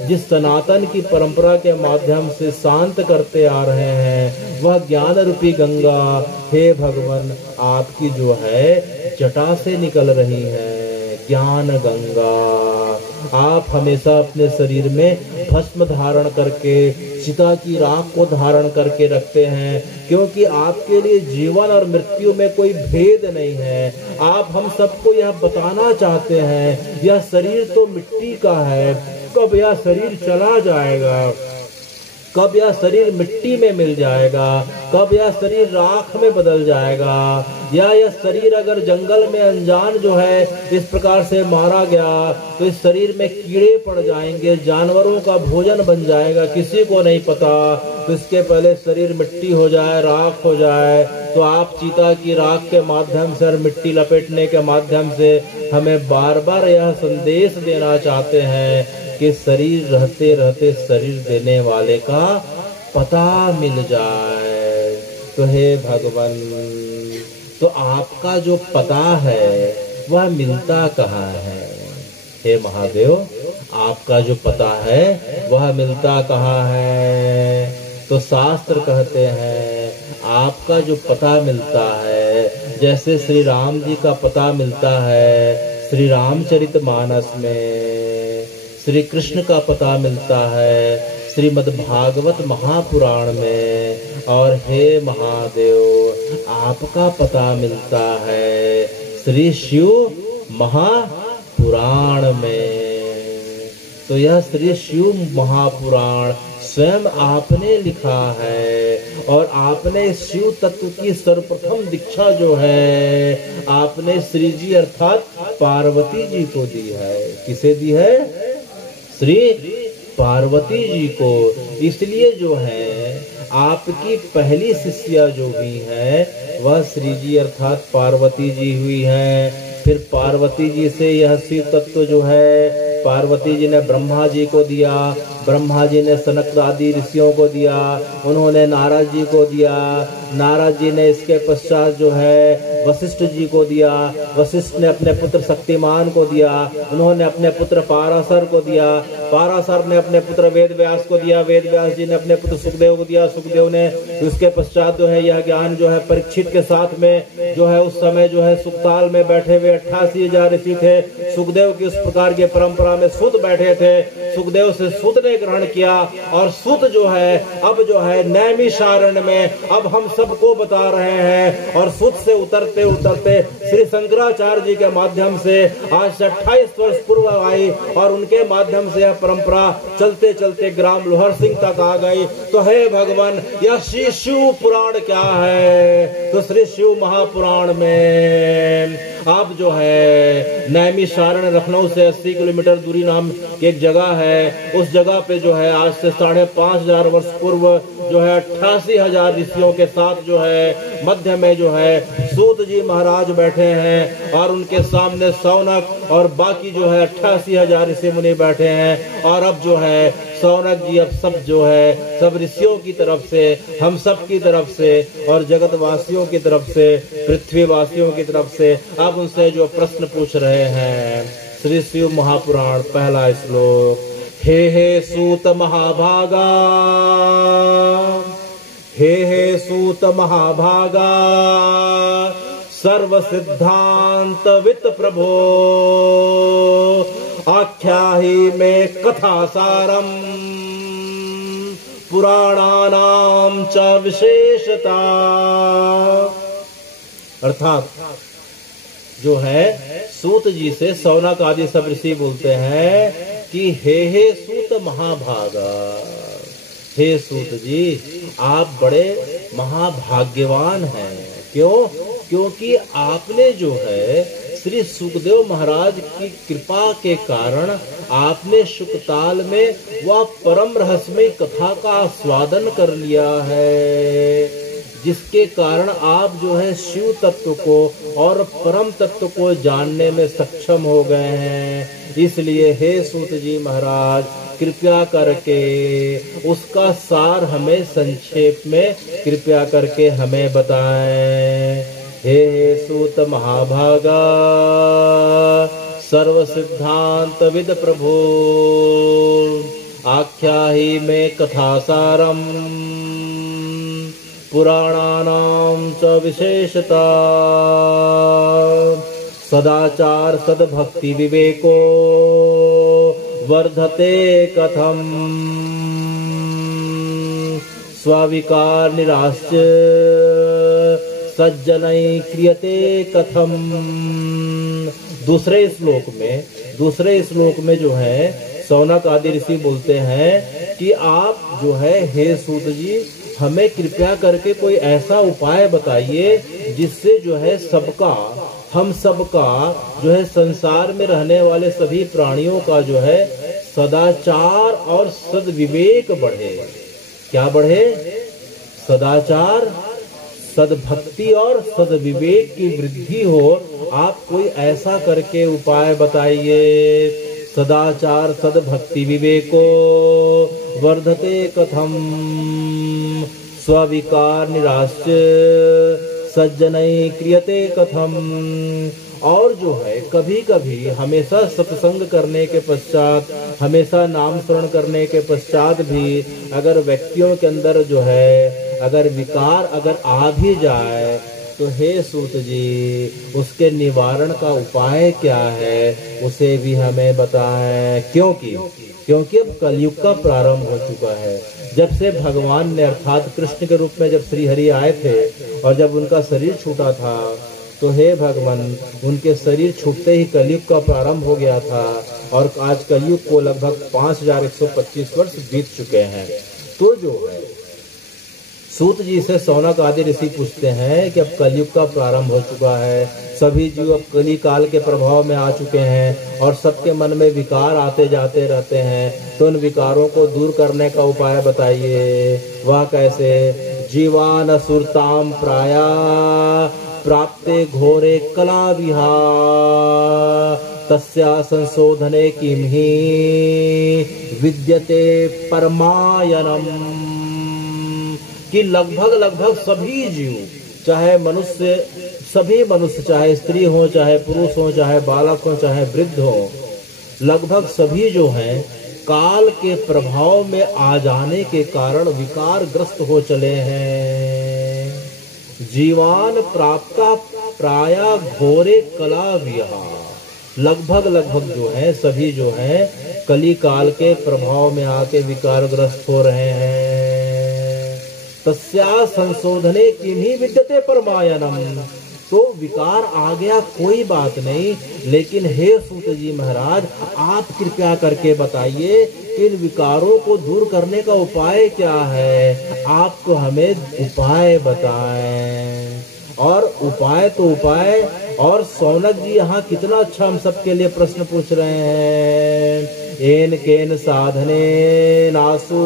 जिस सनातन की परंपरा के माध्यम से शांत करते आ रहे हैं, वह ज्ञान रूपी गंगा हे भगवान आपकी जो है जटा से निकल रही है। ज्ञान गंगा, आप हमेशा अपने शरीर में भस्म धारण करके, चिता की राख को धारण करके रखते हैं, क्योंकि आपके लिए जीवन और मृत्यु में कोई भेद नहीं है। आप हम सबको यह बताना चाहते हैं, यह शरीर तो मिट्टी का है, कब यह शरीर चला जाएगा, कब यह शरीर मिट्टी में मिल जाएगा, कब यह शरीर राख में बदल जाएगा, या यह शरीर अगर जंगल में अनजान जो है इस प्रकार से मारा गया तो इस शरीर में कीड़े पड़ जाएंगे, जानवरों का भोजन बन जाएगा, किसी को नहीं पता। तो इसके पहले शरीर मिट्टी हो जाए, राख हो जाए, तो आप चीता की राख के माध्यम से और मिट्टी लपेटने के माध्यम से हमें बार बार यह संदेश देना चाहते हैं कि शरीर रहते रहते शरीर देने वाले का पता मिल जाए। तो हे भगवान, तो आपका जो पता है वह मिलता कहाँ है? हे महादेव, आपका जो पता है वह मिलता कहाँ है? तो शास्त्र कहते हैं आपका जो पता मिलता है, जैसे श्री राम जी का पता मिलता है श्री रामचरितमानस में, श्री कृष्ण का पता मिलता है श्रीमद् भागवत महापुराण में, और हे महादेव आपका पता मिलता है श्री शिव महापुराण में। तो यह श्री शिव महापुराण स्वयं आपने लिखा है, और आपने शिव तत्व की सर्वप्रथम दीक्षा जो है आपने श्री जी अर्थात पार्वती जी को दी है। किसे दी है? श्री पार्वती जी को। इसलिए जो है आपकी पहली शिष्या जो हुई है वह श्री जी अर्थात पार्वती जी हुई है। फिर पार्वती जी से यह शिव तत्व जो है पार्वती जी ने ब्रह्मा जी को दिया, ब्रह्मा जी ने सनक आदि ऋषियों को दिया, उन्होंने नारद जी को दिया, नारद जी ने इसके पश्चात जो है वशिष्ठ जी को दिया, वशिष्ठ ने अपने पुत्र शक्तिमान को दिया, उन्होंने अपने पुत्र पाराशर को दिया, पाराशर ने अपने पुत्र वेद व्यास को दिया, वेद व्यास जी ने अपने पुत्र सुखदेव को दिया, सुखदेव ने उसके पश्चात जो है यह ज्ञान जो है परीक्षित के साथ में जो है उस समय जो है सुखताल में बैठे हुए 88,000 ऋषि थे। सुखदेव की उस प्रकार की परंपरा में सूत बैठे थे, सुखदेव से सूत ने ग्रहण किया और सूत जो है अब जो है नैमिषारण्य में अब हम सबको बता रहे हैं। और सूत से उतरते उतरते श्री शंकराचार्य जी के माध्यम से आज से 28 वर्ष पूर्व आई और उनके माध्यम से यह परंपरा चलते चलते ग्राम लोहर सिंह तक आ गई। तो हे भगवान, यह श्री शिव पुराण क्या है? तो श्री शिव महापुराण में आप जो है नैमिषारण्य लखनऊ से 80 किलोमीटर दूरी नाम की एक जगह है, उस जगह पे जो है आज से 5,500 वर्ष पूर्व जो है 88,000 ऋषियों के साथ जो है मध्य में जो है सूत जी महाराज बैठे हैं और उनके सामने सौनक और बाकी जो है 88,000 ऋषि मुनि बैठे हैं। और अब जो है सौनक जी अब सब जो है सब ऋषियों की तरफ से, हम सब की तरफ से और जगतवासियों की तरफ से, पृथ्वीवासियों की तरफ से अब उनसे जो प्रश्न पूछ रहे हैं। श्री शिव महापुराण पहला श्लोक। हे सूत महाभागा, हे सूत महाभागा, सर्व सिद्धांत वित्त प्रभो, आख्याहि में कथा सारम, पुराणानाम च विशेषता। अर्थात जो है सूत जी से सौनक आदि सब ऋषि बोलते हैं कि हे सूत महाभागा, हे सूत जी आप बड़े महाभाग्यवान हैं। क्यों? क्योंकि आपने जो है श्री सुखदेव महाराज की कृपा के कारण आपने शुकताल में वह परम रहस्यमय कथा का आस्वादन कर लिया है, जिसके कारण आप जो है शिव तत्व को और परम तत्व को जानने में सक्षम हो गए हैं। इसलिए हे सूत जी महाराज, कृपया करके उसका सार हमें संक्षेप में कृपया करके हमें बताएं। हे सूत महाभागा, सर्व सिद्धांत विद प्रभो, आख्याहि में कथा सारम, पुराणानां च विशेषता। सदाचार सद्भक्ति विवेको वर्धते कथम, स्वाविकार निराश्य सज्जनै क्रियते कथम। दूसरे श्लोक में जो है सौनक आदि ऋषि बोलते हैं कि आप जो है हे सूत जी हमें कृपया करके कोई ऐसा उपाय बताइए जिससे जो है हम सबका जो है संसार में रहने वाले सभी प्राणियों का जो है सदाचार और सद्विवेक बढ़े। क्या बढ़े? सदाचार, सद्भक्ति और सद्विवेक की वृद्धि हो। आप कोई ऐसा करके उपाय बताइए। सदाचार सद्भक्ति विवेको वर्धते कथम, स्विकार निराश्य सज्जनै क्रियते कथम। और जो है कभी कभी हमेशा सत्संग करने के पश्चात, हमेशा नाम स्मरण करने के पश्चात भी अगर व्यक्तियों के अंदर जो है अगर विकार अगर आ भी जाए तो हे सूत जी उसके निवारण का उपाय क्या है उसे भी हमें बताएं। क्योंकि अब कलयुग का प्रारंभ हो चुका है। जब से भगवान ने अर्थात कृष्ण के रूप में जब श्री हरि आए थे और जब उनका शरीर छूटा था तो हे भगवान उनके शरीर छूटते ही कलयुग का प्रारंभ हो गया था और आज कलयुग को लगभग 5125 वर्ष बीत चुके हैं। तो जो है सूत जी से सौनक आदि ऋषि पूछते हैं कि अब कलयुग का प्रारंभ हो चुका है, सभी जीव अब कली काल के प्रभाव में आ चुके हैं और सबके मन में विकार आते जाते रहते हैं, तो उन विकारों को दूर करने का उपाय बताइए। वह कैसे? जीवान असुरताम प्राया प्राप्ते घोरे कला विहार, तस्या संशोधने किमहि विद्यते परमायनम। कि लगभग सभी जीव चाहे मनुष्य सभी मनुष्य, चाहे स्त्री हो, चाहे पुरुष हो, चाहे बालक हो, चाहे वृद्ध हो, लगभग सभी जो हैं काल के प्रभाव में आ जाने के कारण विकार ग्रस्त हो चले हैं। जीवान प्राप्ता प्राया घोरे कला विहा, लगभग जो है सभी जो है कली काल के प्रभाव में आके विकारग्रस्त हो रहे हैं। तस्या संशोधने किन्हीं विद्यते परमायनम, तो विकार आ गया कोई बात नहीं, लेकिन हे सूत जी महाराज आप कृपया करके बताइए इन विकारों को दूर करने का उपाय क्या है, आप तो हमें उपाय बताएं। और उपाय तो उपाय, और सौनक जी यहाँ कितना अच्छा हम सबके लिए प्रश्न पूछ रहे हैं। एन केन साधने नासु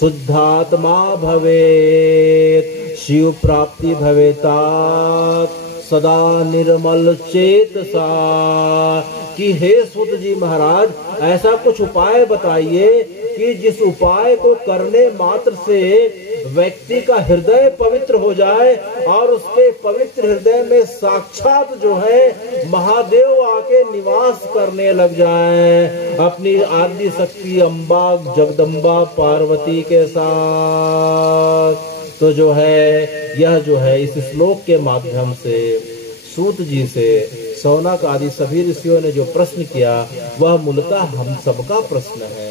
शुद्धात्मा भवेत, शिव प्राप्ति भवेता सदा निर्मल चेतसा। कि हे सूत जी महाराज ऐसा कुछ उपाय बताइए कि जिस उपाय को करने मात्र से व्यक्ति का हृदय पवित्र हो जाए और उसके पवित्र हृदय में साक्षात जो है महादेव आके निवास करने लग जाए अपनी आदि शक्ति अम्बा जगदम्बा पार्वती के साथ। तो जो है यह जो है इस श्लोक के माध्यम से सूत जी से सौनक आदि सभी ऋषियों ने जो प्रश्न किया वह मूलतः हम सबका प्रश्न है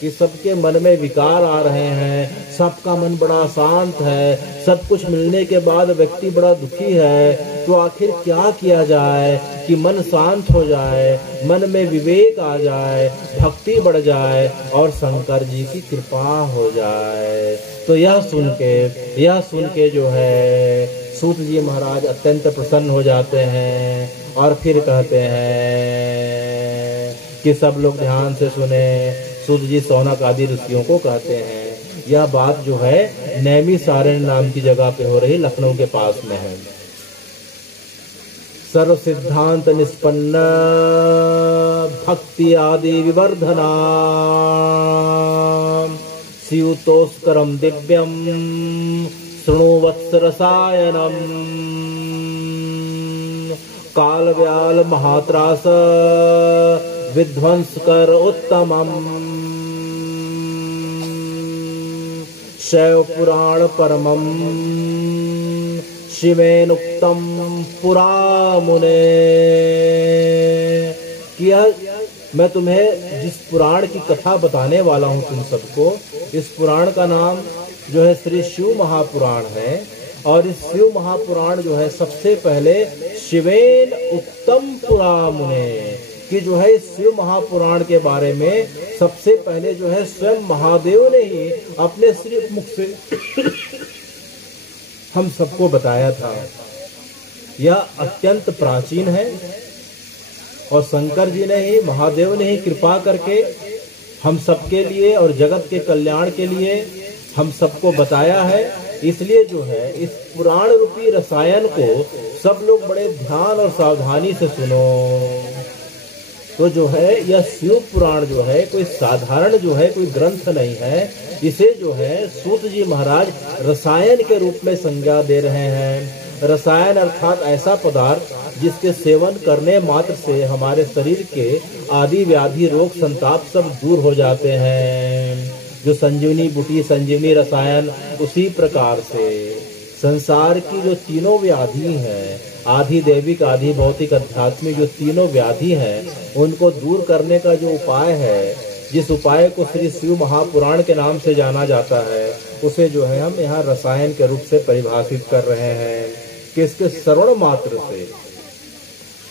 कि सबके मन में विकार आ रहे हैं, सबका मन बड़ा शांत है, सब कुछ मिलने के बाद व्यक्ति बड़ा दुखी है, तो आखिर क्या किया जाए कि मन शांत हो जाए, मन में विवेक आ जाए, भक्ति बढ़ जाए और शंकर जी की कृपा हो जाए। तो यह सुन के जो है सूत जी महाराज अत्यंत प्रसन्न हो जाते हैं और फिर कहते हैं कि सब लोग ध्यान से सुने। सूत जी सौनक आदि ऋषियों को कहते हैं, यह बात जो है नैमिषारण्य नाम की जगह पे हो रही, लखनऊ के पास में है। सर्व सिद्धांत निष्पन्न भक्ति आदि विवर्धना स्यूतोस्करम दिव्यम शृणु वत्स रसायनम काल व्याल महात्रास विध्वंस कर उत्तमम शैव पुराण परमम शिवेनुक्तम पुरा मुने। किया मैं तुम्हें जिस पुराण की कथा बताने वाला हूँ तुम सबको, इस पुराण का नाम जो है श्री शिव महापुराण है। और इस शिव महापुराण जो है सबसे पहले शिवेन उक्तम पुरा मुने कि जो है इस शिव महापुराण के बारे में सबसे पहले जो है स्वयं महादेव ने ही अपने श्री मुख से हम सबको बताया था। यह अत्यंत प्राचीन है और शंकर जी ने ही, महादेव ने ही कृपा करके हम सबके लिए और जगत के कल्याण के लिए हम सबको बताया है। इसलिए जो है इस पुराण रूपी रसायन को सब लोग बड़े ध्यान और सावधानी से सुनो। तो जो है यह शिव पुराण जो है कोई साधारण जो है कोई ग्रंथ नहीं है, इसे जो है सूत जी महाराज रसायन के रूप में संज्ञा दे रहे हैं। रसायन अर्थात ऐसा पदार्थ जिसके सेवन करने मात्र से हमारे शरीर के आदि व्याधि रोग संताप सब दूर हो जाते हैं। जो संजीवनी बूटी संजीवनी रसायन, उसी प्रकार से संसार की जो तीनों व्याधि हैं, आधि दैविक आधि भौतिक आध्यात्मिक जो तीनों व्याधि हैं, उनको दूर करने का जो उपाय है, जिस उपाय को श्री शिव महापुराण के नाम से जाना जाता है, उसे जो है हम यहाँ रसायन के रूप से परिभाषित कर रहे हैं कि इसके श्रवण मात्र से,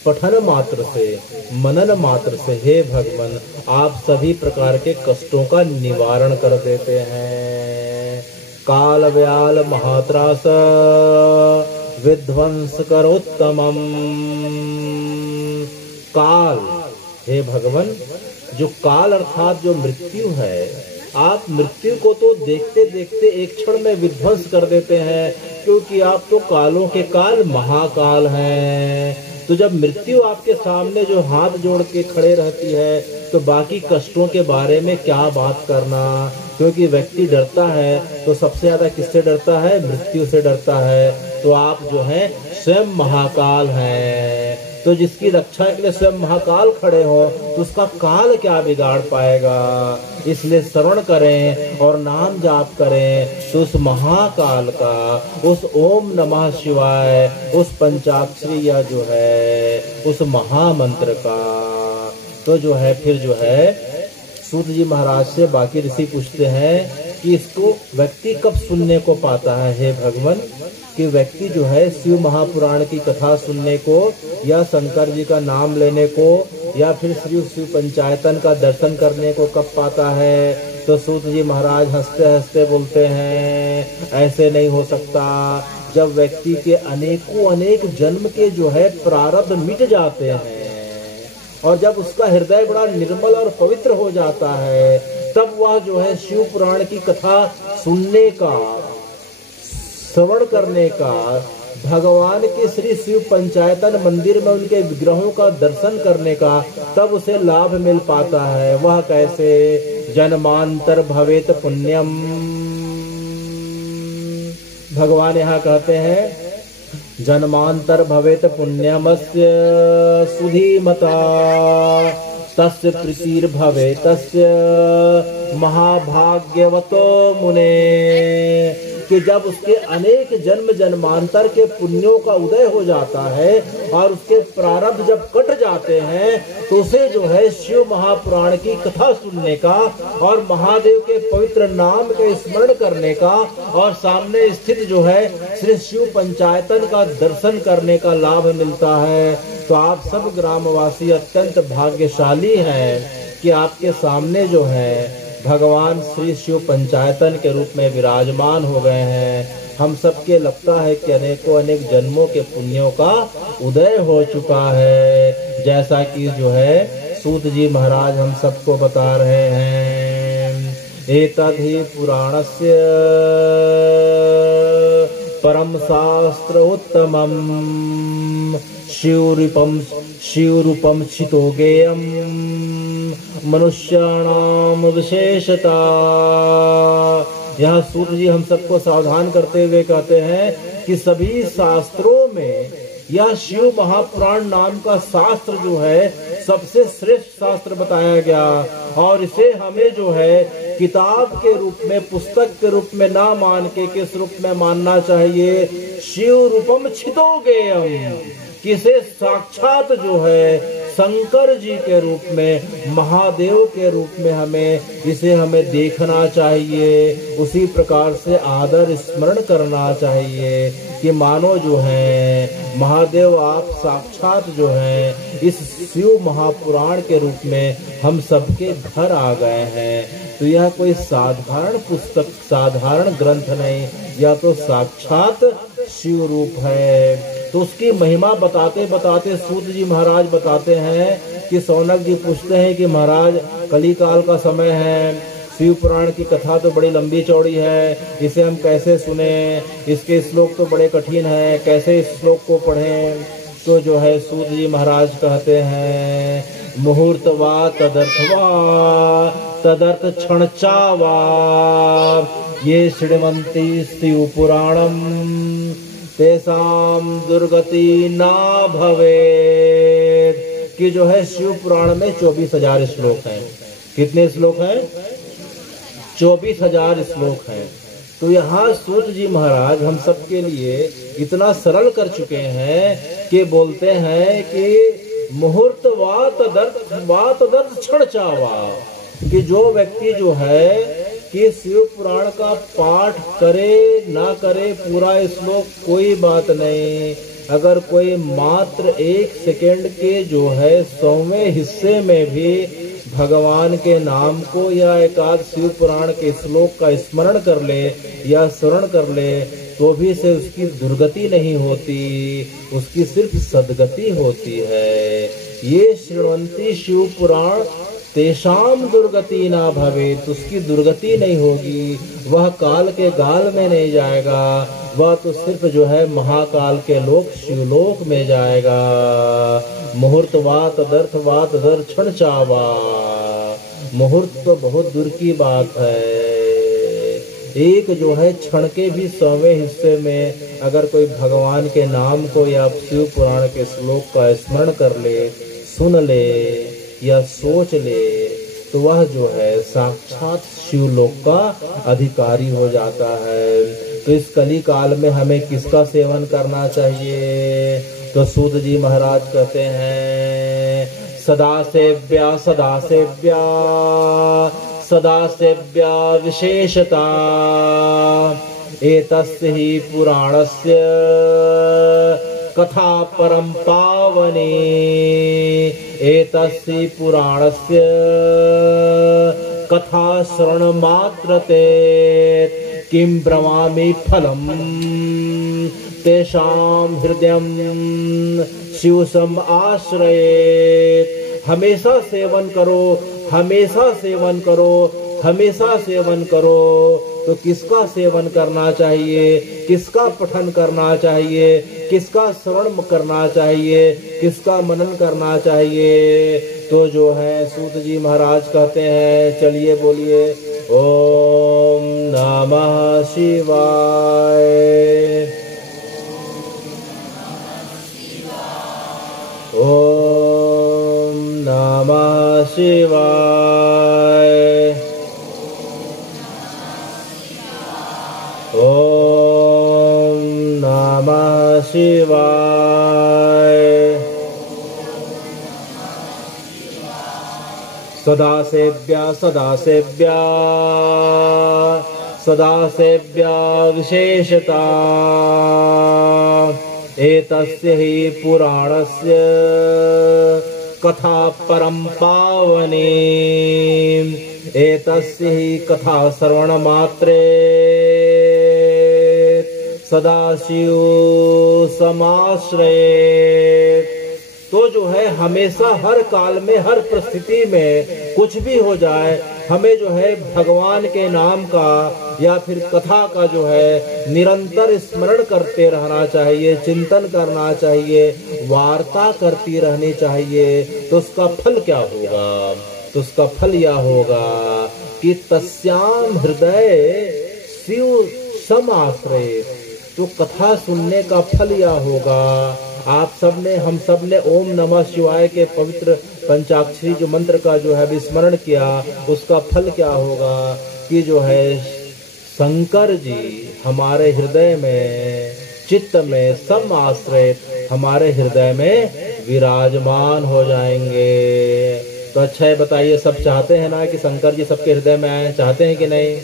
पठन मात्र से, मनन मात्र से हे भगवान आप सभी प्रकार के कष्टों का निवारण कर देते हैं। काल व्याल महात्रास विध्वंस करोत्तमम। काल, हे भगवान जो काल अर्थात जो मृत्यु है, आप मृत्यु को तो देखते देखते एक क्षण में विध्वंस कर देते हैं, क्योंकि आप तो कालों के काल महाकाल हैं। तो जब मृत्यु आपके सामने जो हाथ जोड़ के खड़े रहती है, तो बाकी कष्टों के बारे में क्या बात करना, क्योंकि व्यक्ति डरता है तो सबसे ज्यादा किससे डरता है? मृत्यु से डरता है। तो आप जो है स्वयं महाकाल हैं। तो जिसकी रक्षा के लिए स्वयं महाकाल खड़े हो तो उसका काल क्या बिगाड़ पाएगा। इसलिए श्रवण करें और नाम जाप करें तो उस महाकाल का, उस ओम नमः शिवाय, उस पंचाक्षरी या जो है उस महामंत्र का, तो जो है फिर जो है सूत जी महाराज से बाकी ऋषि पूछते हैं कि इसको व्यक्ति कब सुनने को पाता है। हे भगवान, कि व्यक्ति जो है शिव महापुराण की कथा सुनने को या शंकर जी का नाम लेने को या फिर श्री शिव पंचायतन का दर्शन करने को कब पाता है। तो सूत जी महाराज हंसते हंसते बोलते हैं ऐसे नहीं हो सकता। जब व्यक्ति के अनेकों अनेक जन्म के जो है प्रारब्ध मिट जाते हैं और जब उसका हृदय बड़ा निर्मल और पवित्र हो जाता है, तब वह जो है शिव पुराण की कथा सुनने का, श्रवण करने का, भगवान के श्री शिव पंचायतन मंदिर में उनके विग्रहों का दर्शन करने का, तब उसे लाभ मिल पाता है। वह कैसे? जन्मांतर भवेत पुण्यम। भगवान यहाँ कहते हैं जन्मांतर भवेत पुण्यमस्य सुधीमता तस्य प्रीतिर्भवे तस्य महाभाग्यवतो मुने। कि जब उसके अनेक जन्म जन्मांतर के पुण्यों का उदय हो जाता है और उसके प्रारब्ध जब कट जाते हैं तो उसे जो है शिव महापुराण की कथा सुनने का और महादेव के पवित्र नाम के स्मरण करने का और सामने स्थित जो है श्री शिव पंचायतन का दर्शन करने का लाभ मिलता है। तो आप सब ग्रामवासी अत्यंत भाग्यशाली हैं कि आपके सामने जो है भगवान श्री शिव पंचायतन के रूप में विराजमान हो गए हैं। हम सबके लगता है कि अनेकों अनेक जन्मों के पुण्यों का उदय हो चुका है, जैसा कि जो है सूत जी महाराज हम सबको बता रहे हैं। एतद्धि पुराणस्य परम शास्त्र उत्तमम शिवरूपम छितो गेयम मनुष्याणाम विशेषता। यहाँ सूत जी हम सबको सावधान करते हुए कहते हैं कि सभी शास्त्रों में यह शिव महापुराण नाम का शास्त्र जो है सबसे श्रेष्ठ शास्त्र बताया गया और इसे हमें जो है किताब के रूप में, पुस्तक के रूप में ना मान के किस रूप में मानना चाहिए? शिव रूपम छितो गेयम, किसे साक्षात जो है शंकर जी के रूप में, महादेव के रूप में हमें देखना चाहिए। उसी प्रकार से आदर स्मरण करना चाहिए कि मानो जो है महादेव आप साक्षात जो है इस शिव महापुराण के रूप में हम सबके घर आ गए हैं। तो यह कोई साधारण पुस्तक, साधारण ग्रंथ नहीं, यह तो साक्षात शिव रूप है। तो उसकी महिमा बताते बताते सूत जी महाराज बताते हैं कि सौनक जी पूछते हैं कि महाराज कली काल का समय है, शिव पुराण की कथा तो बड़ी लंबी चौड़ी है, इसे हम कैसे सुने? इसके श्लोक तो बड़े कठिन है, कैसे इस श्लोक को पढ़ें? तो जो है सूत जी महाराज कहते हैं मुहूर्त वा तदर्थ क्षणचा वा ये श्रीमंती शिव पुराणम तेसाम दुर्गति ना भवेत्। कि जो है शिव पुराण में 24,000 श्लोक हैं। कितने श्लोक हैं? 24,000 श्लोक हैं। तो यहाँ सूत जी महाराज हम सबके लिए इतना सरल कर चुके हैं कि बोलते हैं कि मुहूर्त वा तदर्थ क्षण चावा, कि जो व्यक्ति जो है कि शिव पुराण का पाठ करे ना करे पूरा श्लोक कोई बात नहीं, अगर कोई मात्र 1 सेकेंड के जो है 100वें हिस्से में भी भगवान के नाम को या एकाध शिव पुराण के श्लोक का स्मरण कर ले या श्रवण कर ले तो भी से उसकी दुर्गति नहीं होती, उसकी सिर्फ सदगति होती है। ये श्रृण्वन्ति शिव पुराण तेषाम दुर्गति ना भवे, तो उसकी दुर्गति नहीं होगी, वह काल के गाल में नहीं जाएगा, वह तो सिर्फ जो है महाकाल के लोक शिवलोक में जाएगा। मुहूर्त वात दर्थ वात दर क्षण चावा, मुहूर्त तो बहुत दूर की बात है। एक जो है क्षण के भी 100वें हिस्से में अगर कोई भगवान के नाम को या शिव पुराण के श्लोक का स्मरण कर ले, सुन ले या सोच ले, तो वह जो है साक्षात शिवलोक का अधिकारी हो जाता है। तो इस कली काल में हमें किसका सेवन करना चाहिए? तो सूत जी महाराज कहते हैं सदा सेव्या सदा सेव्या सदा सेव्या विशेषता एतस्य ही पुराणस्य कथा परम पावनी एतस्य पुराणस्य कथा श्रवण मात्रते किं ब्रवामि फलम तेषां हृदयं शिवसम आश्रयेत्। हमेशा सेवन करो, हमेशा सेवन करो, हमेशा सेवन करो। तो किसका सेवन करना चाहिए, किसका पठन करना चाहिए, किसका श्रवण करना चाहिए, किसका मनन करना चाहिए? तो जो है सूत जी महाराज कहते हैं, चलिए बोलिए ओम नमः शिवाय। ओम नमः शिवाय। ओम नमः शिवाय। सदा सेव्या सदा सेव्या सदा सेव्या विशेषता एतस्य हि पुराणस्य कथा परम पावनी एतस्य हि कथा श्रवण मात्रे सदाशिव समाश्रये। तो जो है हमेशा हर काल में, हर परिस्थिति में कुछ भी हो जाए, हमें जो है भगवान के नाम का या फिर कथा का जो है निरंतर स्मरण करते रहना चाहिए, चिंतन करना चाहिए, वार्ता करती रहनी चाहिए। तो उसका फल क्या होगा? तो उसका फल यह होगा कि तस्याम हृदय शिव समाश्रय। तो कथा सुनने का फल यह होगा, आप सबने, हम सबने ओम नमः शिवाय के पवित्र पंचाक्षरी जो मंत्र का जो है विस्मरण किया, उसका फल क्या होगा कि जो है शंकर जी हमारे हृदय में, चित्त में समाश्रित हमारे हृदय में विराजमान हो जाएंगे। तो अच्छा है, बताइए सब चाहते हैं ना कि शंकर जी सबके हृदय में आए? चाहते हैं कि नहीं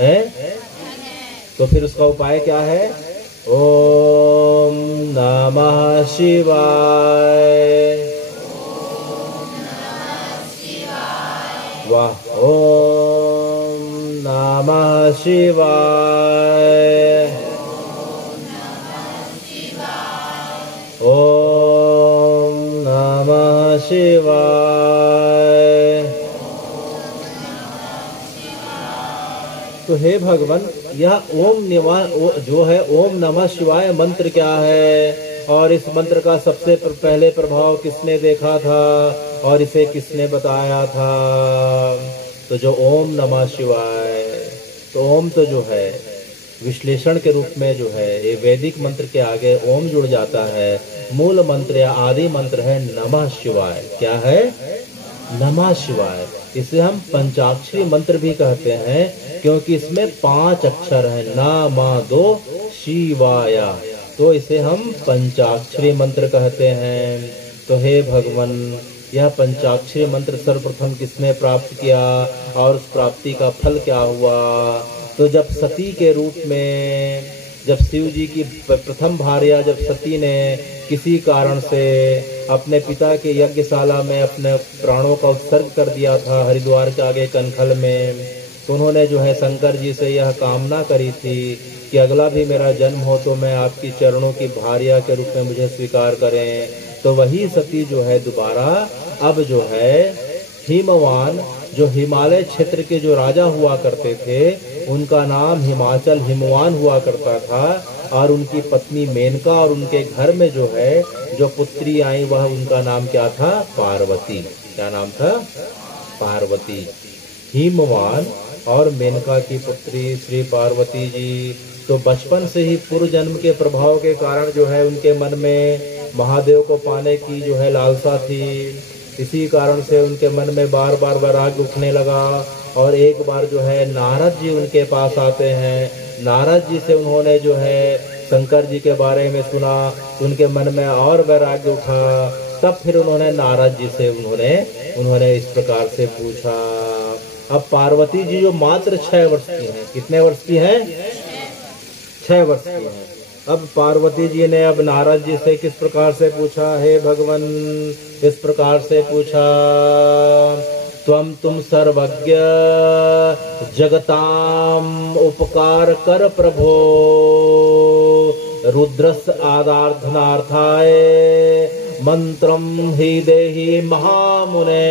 है? तो फिर उसका उपाय क्या है? ओम नमः शिवाय। वाह, ओम नमः शिवाय। ओम नमः शिवाय। तो हे भगवान, यह ओम जो है ओम नमः शिवाय मंत्र क्या है, और इस मंत्र का सबसे पहले प्रभाव किसने देखा था और इसे किसने बताया था? तो जो ओम नमः शिवाय, तो ओम तो जो है विश्लेषण के रूप में जो है ये वैदिक मंत्र के आगे ओम जुड़ जाता है। मूल मंत्र या आदि मंत्र है नमः शिवाय। क्या है? नमः शिवाय। इसे हम पंचाक्षरी मंत्र भी कहते हैं क्योंकि इसमें 5 अक्षर है, ना मा दो शिवाया। तो इसे हम पंचाक्षरी मंत्र कहते हैं। तो हे भगवान, यह पंचाक्षरी मंत्र सर्वप्रथम किसने प्राप्त किया और उस प्राप्ति का फल क्या हुआ? तो जब सती के रूप में, जब शिव जी की प्रथम भार्या जब सती ने किसी कारण से अपने पिता के यज्ञशाला में अपने प्राणों का उत्सर्ग कर दिया था हरिद्वार के आगे कनखल में, तो उन्होंने जो है शंकर जी से यह कामना करी थी कि अगला भी मेरा जन्म हो तो मैं आपकी चरणों की भार्या के रूप में मुझे स्वीकार करें। तो वही सती जो है दोबारा अब जो है हिमवान, जो हिमालय क्षेत्र के जो राजा हुआ करते थे, उनका नाम हिमाचल हिमवान हुआ करता था, और उनकी पत्नी मेनका और उनके घर में जो है जो पुत्री आई वह उनका नाम क्या था? पार्वती। क्या नाम था? पार्वती। हिमवान और मेनका की पुत्री श्री पार्वती जी तो बचपन से ही पूर्व जन्म के प्रभाव के कारण जो है उनके मन में महादेव को पाने की जो है लालसा थी। इसी कारण से उनके मन में बार बार वैराग्य उठने लगा और एक बार जो है नारद जी उनके पास आते हैं। नारद जी से उन्होंने जो है शंकर जी के बारे में सुना तो उनके मन में और वैराग्य उठा। तब फिर उन्होंने नारद जी से उन्होंने इस प्रकार से पूछा। अब पार्वती जी जो मात्र 6 वर्ष की हैं, कितने वर्ष की हैं? 6 वर्ष की हैं। अब पार्वती जी ने अब नारद जी से किस प्रकार से पूछा, हे भगवान, इस प्रकार से पूछा, तुम सर्वज्ञ जगताम उपकार कर प्रभो, रुद्रस आराधनार्थाय मंत्रम ही देहि महामुने।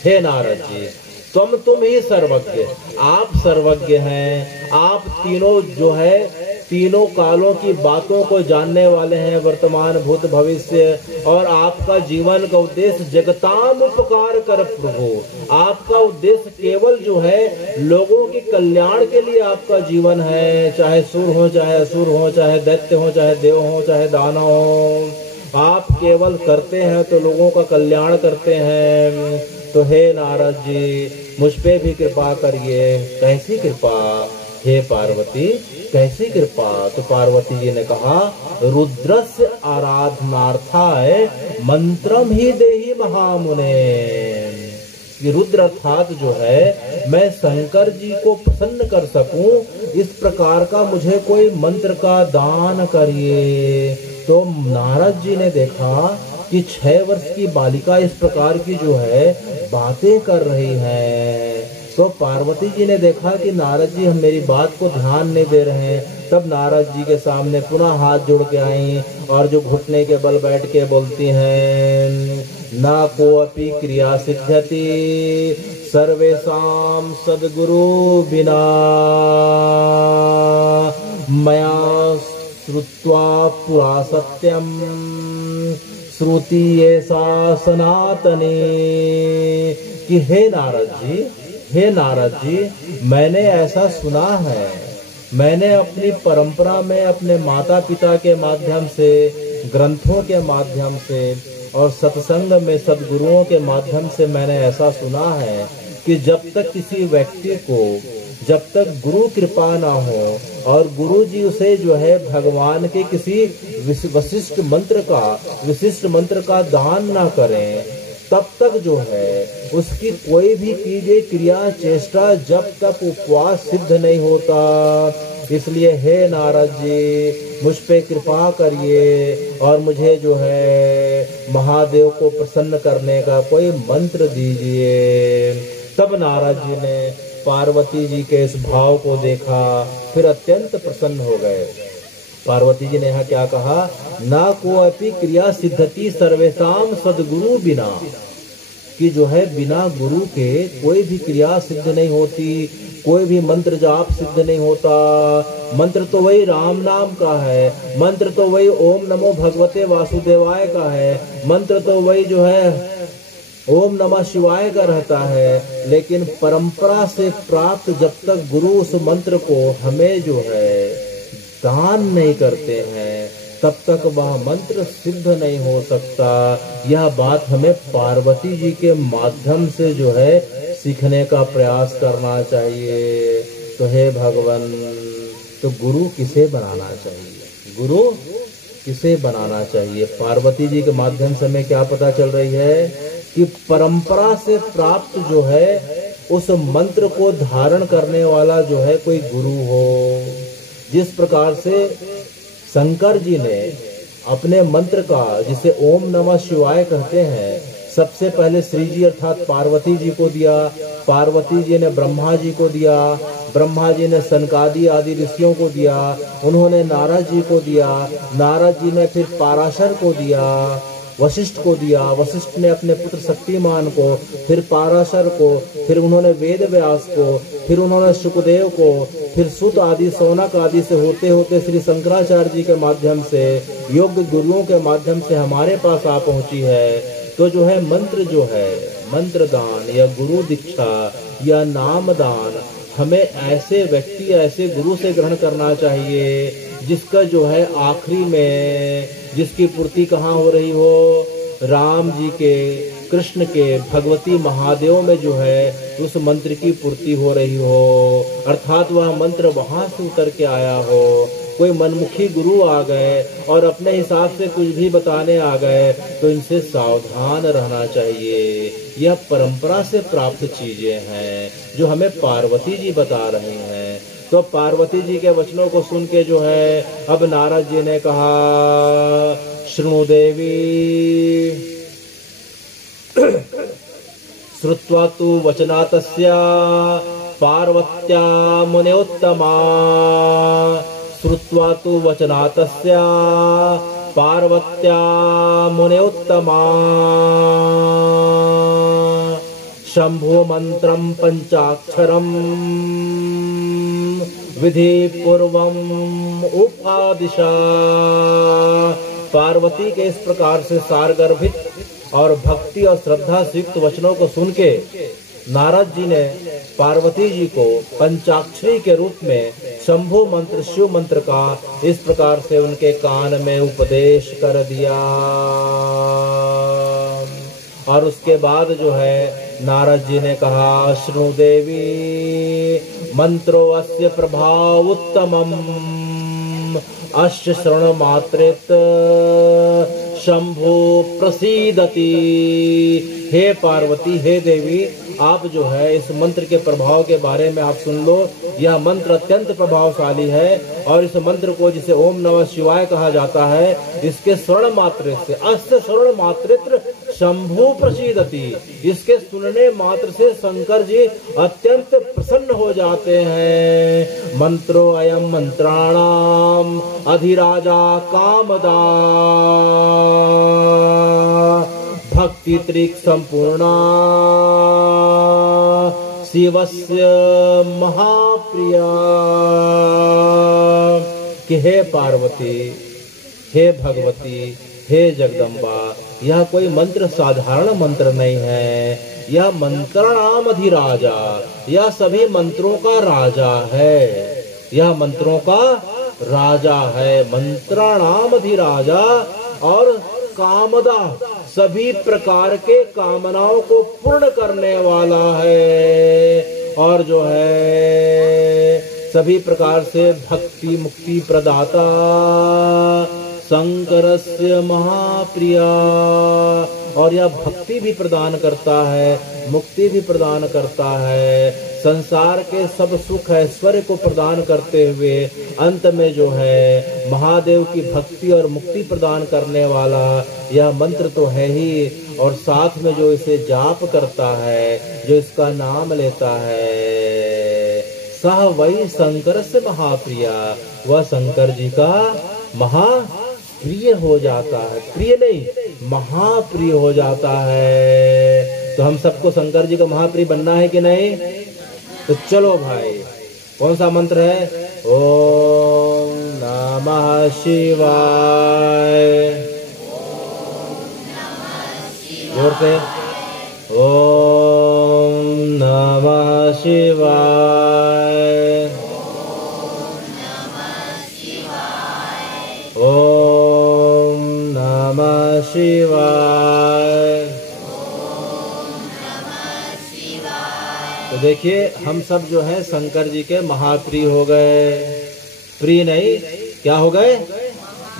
हे नारद जी, तुम ही सर्वज्ञ, आप सर्वज्ञ हैं। आप तीनों जो है तीनों कालों की बातों को जानने वाले हैं, वर्तमान भूत भविष्य। और आपका जीवन का उद्देश्य जगताम उपकार कर प्रभु, आपका उद्देश्य केवल जो है लोगों के कल्याण के लिए आपका जीवन है। चाहे सुर हो, चाहे असुर हो, चाहे दैत्य हो, चाहे देव हो, चाहे दानव हो, आप केवल करते हैं तो लोगों का कल्याण करते हैं। तो हे नारद जी, मुझ पे भी कृपा करिए। कैसी कृपा? हे पार्वती, कैसी कृपा? तो पार्वती जी ने कहा, रुद्रस्य आराधनार्थाय मंत्रम ही देहि महामुने। ये रुद्र अर्थात जो है मैं शंकर जी को प्रसन्न कर सकूं, इस प्रकार का मुझे कोई मंत्र का दान करिए। तो नारद जी ने देखा कि 6 वर्ष की बालिका इस प्रकार की जो है बातें कर रही है। तो पार्वती जी ने देखा कि नारद जी हम मेरी बात को ध्यान नहीं दे रहे हैं। तब नारद जी के सामने पुनः हाथ जोड़ के आई और जो घुटने के बल बैठ के बोलती हैं, ना को अपि क्रिया सिद्ध्यति सर्वेषां सद्गुरु बिना, मया श्रुत्वा पुरा सत्यम श्रुति ऐसा सनातनी। कि हे नारद जी, मैंने ऐसा सुना है, मैंने अपनी परंपरा में अपने माता पिता के माध्यम से, ग्रंथों के माध्यम से और सत्संग में सद्गुरुओं के माध्यम से मैंने ऐसा सुना है कि जब तक किसी व्यक्ति को, जब तक गुरु कृपा ना हो और गुरु जी उसे जो है भगवान के किसी विशिष्ट मंत्र का दान ना करें, तब तक जो है उसकी कोई भी की गई क्रिया चेष्टा जब तक उपवास सिद्ध नहीं होता। इसलिए हे नारद जी, मुझ पे कृपा करिए और मुझे जो है महादेव को प्रसन्न करने का कोई मंत्र दीजिए। तब नारद जी ने पार्वती जी के इस भाव को देखा, फिर अत्यंत प्रसन्न हो गए। पार्वती जी ने यहाँ क्या कहा, ना को अपि क्रिया सिद्धति सर्वेषाम सद्गुरु बिना, कि जो है बिना गुरु के कोई भी क्रिया सिद्ध नहीं होती, कोई भी मंत्र जाप सिद्ध नहीं होता। मंत्र तो वही राम नाम का है, मंत्र तो वही ओम नमो भगवते वासुदेवाय का है, मंत्र तो वही जो है ओम नमः शिवाय का रहता है। लेकिन परंपरा से प्राप्त जब तक गुरु उस मंत्र को हमें जो है दान नहीं करते हैं, तब तक वह मंत्र सिद्ध नहीं हो सकता। यह बात हमें पार्वती जी के माध्यम से जो है सीखने का प्रयास करना चाहिए। तो हे भगवान, तो गुरु किसे बनाना चाहिए? गुरु किसे बनाना चाहिए? पार्वती जी के माध्यम से हमें क्या पता चल रही है कि परंपरा से प्राप्त जो है उस मंत्र को धारण करने वाला जो है कोई गुरु हो। जिस प्रकार से शंकर जी ने अपने मंत्र का, जिसे ओम नमः शिवाय कहते हैं, सबसे पहले श्री जी अर्थात पार्वती जी को दिया, पार्वती जी ने ब्रह्मा जी को दिया, ब्रह्मा जी ने सनकादि आदि ऋषियों को दिया, उन्होंने नारद जी को दिया, नारद जी ने फिर पाराशर को दिया, वशिष्ठ को दिया, वशिष्ठ ने अपने पुत्र शक्तिमान को, फिर पाराशर को, फिर उन्होंने वेद व्यास को, फिर उन्होंने सुखदेव को, फिर सुत आदि सौनक आदि से होते होते श्री शंकराचार्य जी के माध्यम से, योग्य गुरुओं के माध्यम से हमारे पास आ पहुंची है। तो जो है मंत्र, जो है मंत्र दान या गुरु दीक्षा, या नामदान हमें ऐसे व्यक्ति, ऐसे गुरु से ग्रहण करना चाहिए जिसका जो है आखिरी में जिसकी पूर्ति कहाँ हो रही हो, राम जी के, कृष्ण के, भगवती महादेव में जो है उस मंत्र की पूर्ति हो रही हो, अर्थात वह मंत्र वहां से उतर के आया हो। कोई मनमुखी गुरु आ गए और अपने हिसाब से कुछ भी बताने आ गए तो इनसे सावधान रहना चाहिए। यह परंपरा से प्राप्त चीजें हैं जो हमें पार्वती जी बता रही हैं। तो पार्वती जी के वचनों को सुन के जो है अब नारद जी ने कहा, शृणु देवी श्रुत्वा तु वचना तस्या पार्वत्या मुनियोत्तमा, श्रुत्वा तु वचना तस्या पार्वत्या मुनियोत्तमा, शंभु मंत्रम पंचाक्षरम विधि पूर्वम उपादिशा। पार्वती के इस प्रकार से सारगर्भित और भक्ति और श्रद्धा से युक्त वचनों को सुन के नारद जी ने पार्वती जी को पंचाक्षरी के रूप में शंभु मंत्र, शिव मंत्र का इस प्रकार से उनके कान में उपदेश कर दिया। और उसके बाद जो है नारद जी ने कहा, शृणु देवी मंत्रो अस्य प्रभाव उत्तमम, अश्य श्रवण मात्रेत शंभु प्रसीदति। हे पार्वती, हे देवी, आप जो है इस मंत्र के प्रभाव के बारे में आप सुन लो। यह मंत्र अत्यंत प्रभावशाली है और इस मंत्र को जिसे ओम नमः शिवाय कहा जाता है, इसके श्रवण मात्र से, अस्य श्रवण मात्रेत्र शंभु प्रसीदति, इसके सुनने मात्र से शंकर जी अत्यंत प्रसन्न हो जाते हैं। मंत्रो अयम मंत्राणाम अधिराजा कामदा, भक्ति त्रिक संपूर्णा शिवस्य महाप्रिया। कि हे पार्वती, हे भगवती, हे जगदम्बा, यह कोई मंत्र साधारण मंत्र नहीं है, यह मंत्रणाम अधिराजा, यह सभी मंत्रों का राजा है, यह मंत्रों का राजा है। मंत्रणाम अधिराजा और कामदा, सभी प्रकार के कामनाओं को पूर्ण करने वाला है। और जो है सभी प्रकार से भक्ति मुक्ति प्रदाता शंकरस्य महाप्रिया। और यह भक्ति भी प्रदान करता है, मुक्ति भी प्रदान करता है, संसार के सब सुख ऐश्वर्य को प्रदान करते हुए अंत में जो है महादेव की भक्ति और मुक्ति प्रदान करने वाला यह मंत्र तो है ही। और साथ में जो इसे जाप करता है, जो इसका नाम लेता है, सह वही शंकर से महाप्रिया, वह शंकर जी का महाप्रिय हो जाता है। प्रिय नहीं, महाप्रिय हो जाता है। तो हम सबको शंकर जी का महाप्रिय बनना है कि नहीं? तो चलो भाई, कौन सा मंत्र है? ओम नमः शिवाय। जोर से ओम नमः शिवाय, ओम नमः शिवाय। तो देखिए, हम सब जो है शंकर जी के महाप्रिय हो गए। प्रिय नहीं, क्या हो गए?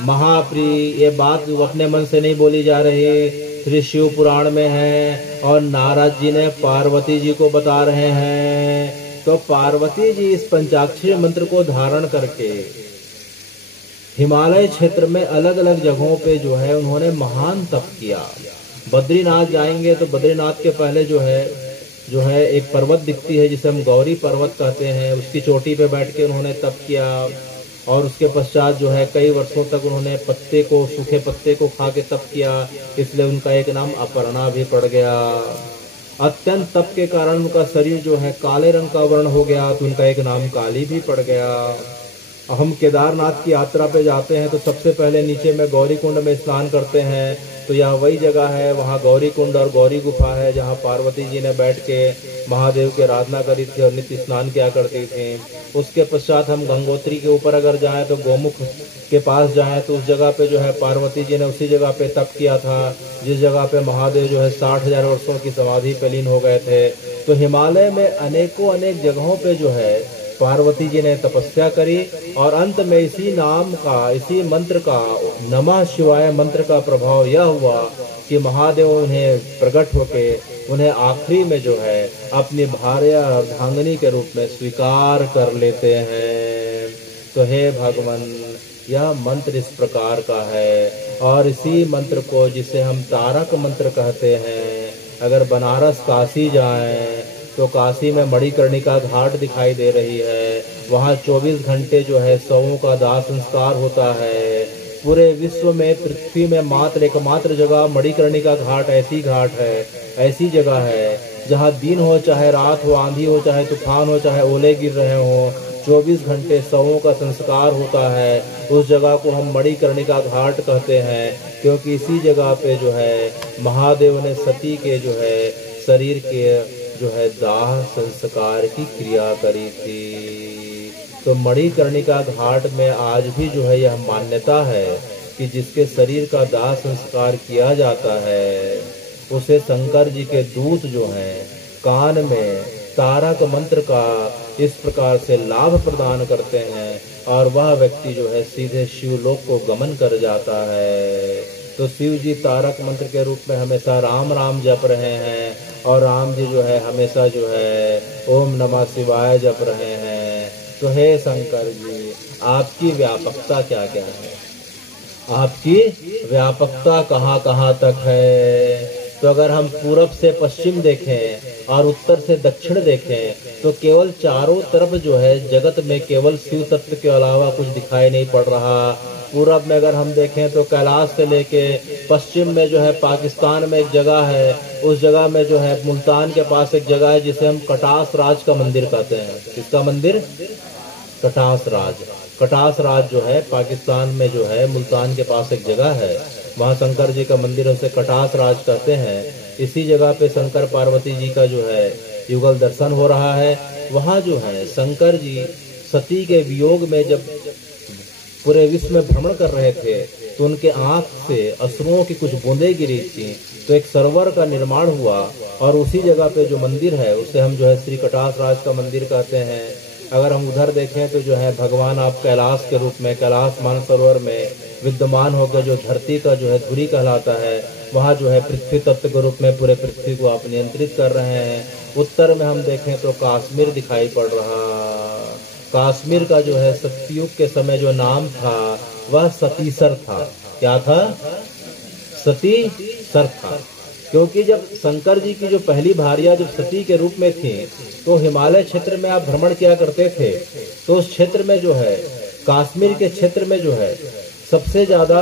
महाप्रिय। ये बात अपने मन से नहीं बोली जा रही, श्री शिव पुराण में है और नारद जी ने पार्वती जी को बता रहे हैं। तो पार्वती जी इस पंचाक्षरी मंत्र को धारण करके हिमालय क्षेत्र में अलग अलग जगहों पे जो है उन्होंने महान तप किया। बद्रीनाथ जाएंगे तो बद्रीनाथ के पहले जो है एक पर्वत दिखती है जिसे हम गौरी पर्वत कहते हैं, उसकी चोटी पे बैठ के उन्होंने तप किया। और उसके पश्चात जो है कई वर्षों तक उन्होंने सूखे पत्ते को खा के तप किया, इसलिए उनका एक नाम अपर्णा भी पड़ गया। अत्यंत तप के कारण उनका शरीर जो है काले रंग का वर्ण हो गया, तो उनका एक नाम काली भी पड़ गया। हम केदारनाथ की यात्रा पे जाते हैं तो सबसे पहले नीचे में गौरी कुंड में स्नान करते हैं, तो यह वही जगह है, वहाँ गौरी कुंड और गौरी गुफा है, जहाँ पार्वती जी ने बैठ के महादेव की आराधना करी थी और नित्य स्नान किया करती थी। उसके पश्चात हम गंगोत्री के ऊपर अगर जाएं तो गौमुख के पास जाएं तो उस जगह पे जो है पार्वती जी ने उसी जगह पे तप किया था जिस जगह पे महादेव जो है 60,000 वर्षों की समाधि पे लीन हो गए थे। तो हिमालय में अनेकों अनेक जगहों पे जो है पार्वती जी ने तपस्या करी और अंत में इसी नाम का, इसी मंत्र का, नमः शिवाय मंत्र का प्रभाव यह हुआ कि महादेव उन्हें प्रकट होके उन्हें आखिरी में जो है अपनी भार्या अर्धांगिनी के रूप में स्वीकार कर लेते हैं। तो हे भगवान, यह मंत्र इस प्रकार का है और इसी मंत्र को जिसे हम तारक मंत्र कहते हैं, अगर बनारस काशी जाएं तो काशी में मणिकर्णिका घाट दिखाई दे रही है, वहाँ 24 घंटे जो है शवों का दाह संस्कार होता है। पूरे विश्व में पृथ्वी में मात्र एकमात्र जगह मणिकर्णिका घाट ऐसी घाट है, ऐसी जगह है जहाँ दिन हो चाहे रात हो, आंधी हो चाहे तूफान हो चाहे ओले गिर रहे हो, 24 घंटे शवों का संस्कार होता है। उस जगह को हम मणिकर्णिका घाट कहते हैं क्योंकि इसी जगह पे जो है महादेव ने सती के जो है शरीर के जो है दाह संस्कार की क्रिया करी थी। तो मणिकर्णिका घाट में आज भी जो है यह मान्यता है कि जिसके शरीर का दाह संस्कार किया जाता है उसे शंकर जी के दूत जो हैं कान में तारक मंत्र का इस प्रकार से लाभ प्रदान करते हैं और वह व्यक्ति जो है सीधे शिवलोक को गमन कर जाता है। तो शिव जी तारक मंत्र के रूप में हमेशा राम राम जप रहे हैं और राम जी जो है हमेशा जो है ओम नमः शिवाय जप रहे हैं। तो हे शंकर जी, आपकी व्यापकता क्या क्या है, आपकी व्यापकता कहाँ कहाँ तक है। तो अगर हम पूरब से पश्चिम देखें और उत्तर से दक्षिण देखें तो केवल चारों तरफ जो है जगत में केवल शिव तत्व के अलावा कुछ दिखाई नहीं पड़ रहा। पूरब में अगर हम देखें तो कैलाश से लेके पश्चिम में जो है पाकिस्तान में एक जगह है, उस जगह में जो है मुल्तान के पास एक जगह है जिसे हम कटास राज का मंदिर कहते हैं। किसका मंदिर? कटास राज। कटास राज जो है पाकिस्तान में जो है मुल्तान के पास एक जगह है, वहाँ शंकर जी का मंदिर, उसे कटास राज कहते हैं। इसी जगह पे शंकर पार्वती जी का जो है युगल दर्शन हो रहा है। वहाँ जो है शंकर जी सती के वियोग में जब पूरे विश्व में भ्रमण कर रहे थे तो उनके आंख से अश्रुओं की कुछ बूंदें गिरी थी, तो एक सरोवर का निर्माण हुआ और उसी जगह पे जो मंदिर है उसे हम जो है श्री कटास राज का मंदिर कहते हैं। अगर हम उधर देखें तो जो है भगवान आप कैलाश के रूप में कैलाश मानसरोवर में विद्यमान होकर जो धरती का जो है धुरी कहलाता है, वहाँ जो है पृथ्वी तत्व के रूप में पूरे पृथ्वी को आप नियंत्रित कर रहे हैं। उत्तर में हम देखें तो कश्मीर दिखाई पड़ रहा। कश्मीर का जो है सतयुग के समय जो नाम था वह सतीसर था। क्या था? सतीसर था, क्योंकि जब शंकर जी की जो पहली भार्या जब सती के रूप में थी तो हिमालय क्षेत्र में आप भ्रमण किया करते थे, तो उस क्षेत्र में जो है कश्मीर के क्षेत्र में जो है सबसे ज्यादा